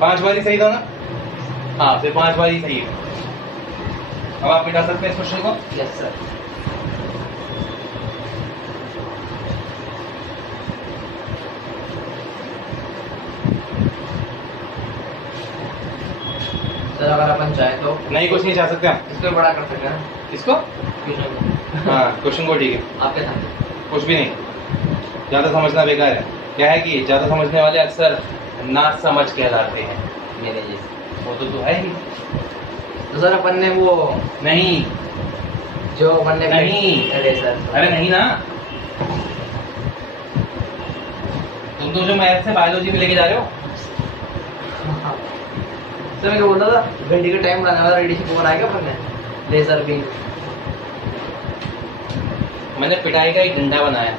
5 बार ही सही था ना? हाँ फिर 5 बार ही सही है। अब आप मिटा सकते हैं इस क्वेश्चन को। Yes sir. सर अगर अपन चाहे तो नहीं कुछ नहीं चाह सकते हम इसको बड़ा कर सकते हैं इसको। क्वेश्चन को। हाँ क्वेश्चन को ठीक है। आप क्या समझते कुछ भी नहीं, ज्यादा समझना बेकार है। क्या है कि ज्यादा समझने वाले अक्सर ना समझ कहलाते हैं। मेरे जैसे? वो तो है ही तो सर अपन ने वो नहीं। जो अपन ने नहीं। अरे सर अरे नहीं ना, तुम तो जो मैथ से बायोलॉजी में लेके जा रहे हो। सर मैं क्या बोल रहा था, घंटे का टाइम बनाने वाला रेडिएशन को बनाएगा अपन ने लेजर बीम। मैंने पिटाई का एक डंडा बनाया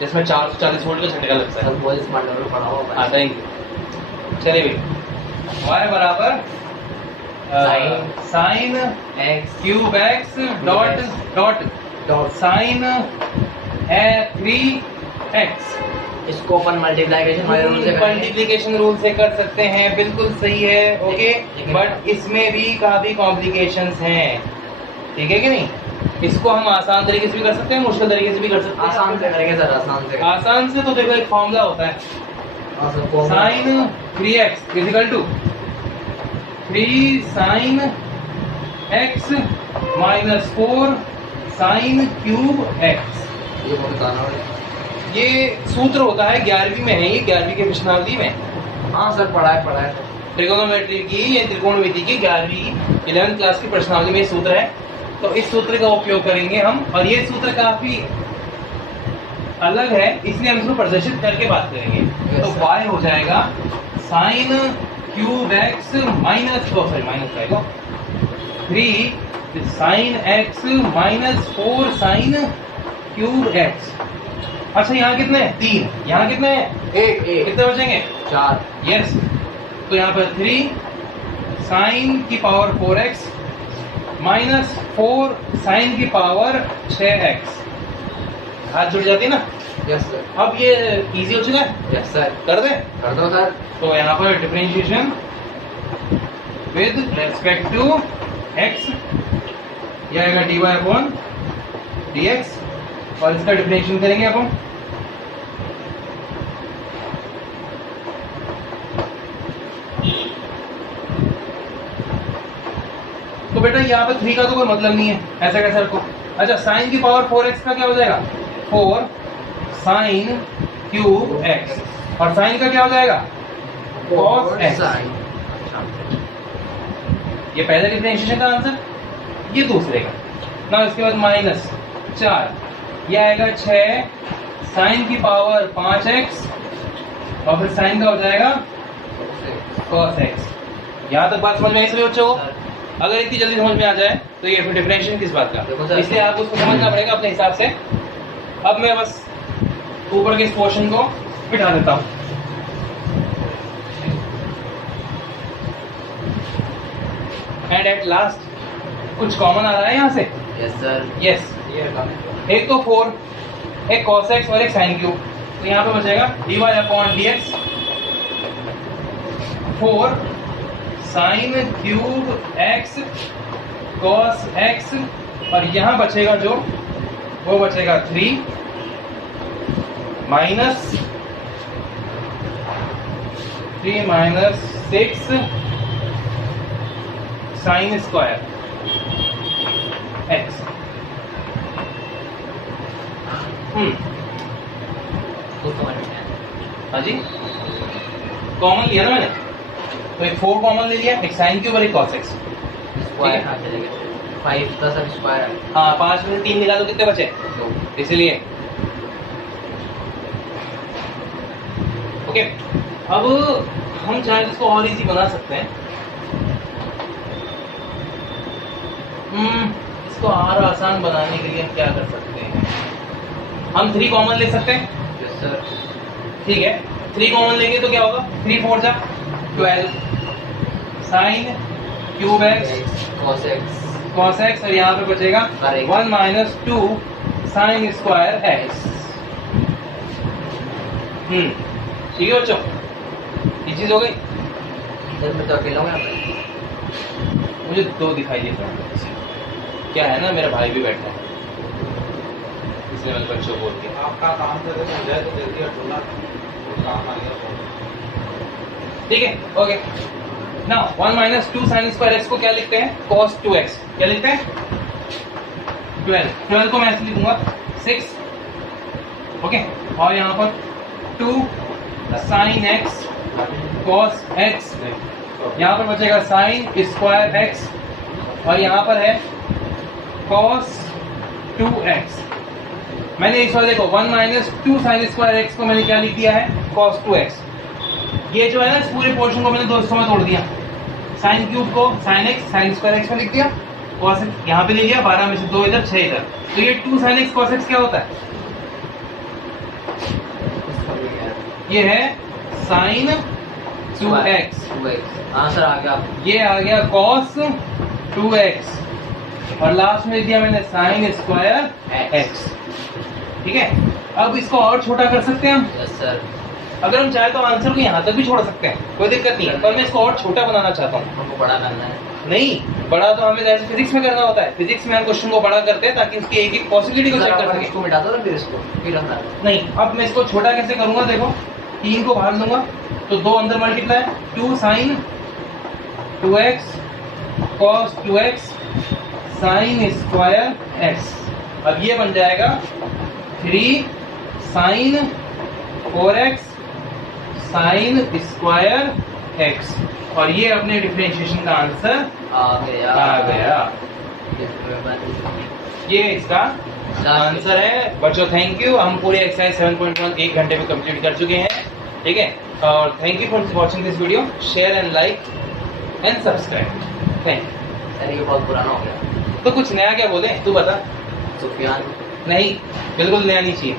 जिसमें 440 वोल्ट का झटका लगता सर है। बहुत स्मार्ट लेवल पढ़ा हुआ अपन। आता ही चलिए भाई। y बराबर sine x cube x dot dot dot sine 3x। इसको अपन मल्टीप्लिकेशन वाले रूल से करेंगे। मल्टीप्लिकेशन रूल से कर सकते हैं, बिल्कुल सही है। ओके बट इसमें भी काफी कॉम्प्लिकेशंस हैं, ठीक है कि नहीं? इसको हम आसान तरीके से भी कर सकते हैं, मुश्किल तरीके से भी कर सकते हैं। आसान से करेंगे सर, आसान से। आसान से तो देखो एक फॉर्मूला होता है sine 3x is equal to 3 sine x minus 4 sine cube x। ये बहुत बताना है। ये सूत्र होता है 11वीं में है, ये 11वीं के प्रश्नावली में। हाँ सर पढ़ा है। ट्रिगोनोमेट्री की या त्रिकोणमिति की 11वीं 11th क्लास की प्रश्नावली में ये सूत्र है। तो इस सूत्र का उपयोग करेंगे हम, और ये सूत्र काफी अलग है इसलिए हम इसको प्रदर्शित करके बात करेंगे। तो y हो जाएगा sine cube x minus minus 3 sine x minus 4 sine cube x। अच्छा यहाँ कितने हैं? 3। यहाँ कितने हैं? 1। कितने बचेंगे? 4। यस। तो यहाँ पर 3 साइन की पावर 4x माइनस 4 साइन की पावर 6x। हाथ जुड़ जाती है ना? Yes sir. अब ये इजी हो चुका है, यस सर। कर दे। कर दो सर। तो यहाँ पर differentiation with respect to x ये आएगा dy अपॉन dx और इसका डिफरेंशिएशन करेंगे अपन। तो बेटा यहाँ पे 3 का तो कोई मतलब नहीं है, ऐसा कैसे रखो? अच्छा साइन की पावर 4x का क्या हो जाएगा 4 साइन क्यूब x और साइन का क्या हो जाएगा cos x। ये पहले डिफरेंशिएशन का आंसर, ये दूसरे का ना। इसके बाद माइनस 4, ये आएगा 6 साइन की पावर 5x और फिर साइन का हो जाएगा cos x। यहाँ तक बात समझ में आई सभी बच्चों को? अगर इतनी जल्दी समझ में आ जाए तो ये फिर डिफरेंशिएशन किस बात का, इसलिए आपको उसको समझना पड़ेगा अपने हिसाब से। अब मैं बस ऊपर के इस पोर्शन को बिठा देता हूँ। एंड एट लास्ट कुछ कॉमन आ रहा है यहाँ से? Yes sir. यस, एक तो 4, एक cos x और एक sin क्यूब, तो यहाँ पे बचेगा dy upon dx 4 sin cube x cos x और यहाँ बचेगा जो वो बचेगा 3 माइनस 6 sin स्क्वायर x। हाँ जी, कॉमन लिया ना मैंने, तो एक 4 कॉमन ले लिया, एक साइन क्यूब और एक cos x। स्क्वायर कहाँ चलेगा? 5 का सब स्क्वायर है। हाँ 5 में 3 मिला तो कितने बचे? 2, इसलिए ओके। अब हम चाहे तो इसको और इजी बना सकते हैं। इसको और आसान बनाने के लिए हम क्या कर सकते हैं, हम 3 कॉमन ले सकते हैं। Yes sir. ठीक है, 3 कॉमन लेंगे तो क्या होगा, 3 4 जा 12 sign cube x cos x और यहाँ पे बचेगा 1 माइनस 2 साइन स्क्वायर x। ठीक है बच्चों, ये चीज हो गई। सर मैं तो अकेला हूँ यहाँ पे। मुझे 2 दिखाई देता है, क्या है ना मेरा भाई भी बैठा है, इसलिए मैंने बच्चों को बोल दिया आपका काम से हो जाए तो जल्दी हटोना, काम आ गया। ठीक है okay. Now 1 minus 2 sine square x को क्या लिखते हैं, cos 2x। क्या लिखते हैं 12 को मैं ऐसे लिखूंगा 6 ओके, और यहाँ पर 2 साइन x cos x, यहाँ पर बचेगा साइन स्क्वायर x और यहाँ पर है cos 2x। मैंने इस बार देखो 1 माइनस 2 साइन स्क्वायर x को मैंने क्या लिख दिया है cos 2x। ये जो है ना इस पूरे पोर्शन को मैंने 2 हिस्सों में तोड़ दिया, साइन क्यूब को sine x sine square x में लिख दिया, cos x यहाँ पे ले लिया, 12 में से 2 इधर 6 इधर, तो ये 2 साइन x cos x क्या होता है, ये है साइन 2x। आंसर आ गया। ये आ गया cos 2x और लास्ट में दिया मैंने साइन स्क्वायर x। ठीक है, अब इसको और छोटा कर सकते हैं हम। Yes sir. अगर हम चाहे तो आंसर को यहाँ तक भी छोड़ सकते हैं, कोई दिक्कत नहीं है, पर मैं इसको और छोटा बनाना चाहता हूँ। हमको बड़ा करना है। नहीं, बड़ा तो हमें जैसे फिजिक्स में करना होता है, फिजिक्स में हम क्वेश्चन को बड़ा करते हैं ताकि उसकी एक एक पॉसिबिलिटी को चेक कर सकें। इसको मिटा दो ना, फिर इसको फिर हम नहीं, अब मैं इसको छोटा कैसे करूंगा, देखो 3 को बाहर लूंगा तो 2 अंदर multiply, 2 sine 2x cos 2x sine square x। अब ये बन जाएगा 3 sign 4x sign square x और ये अपने डिफरेंशिएशन का आंसर आ गया। ये इसका आंसर है बच्चों। थैंक यू, हम पूरे एक्सरसाइज 7.1 1 घंटे में कंप्लीट कर चुके हैं। ठीक है, और thank you for watching this video, share and like and subscribe. Thank you. Sir ये बहुत पुराना हो गया। तो कुछ नया क्या बोले, तू बता। सुफियान नहीं, बिल्कुल नया नहीं चाहिए।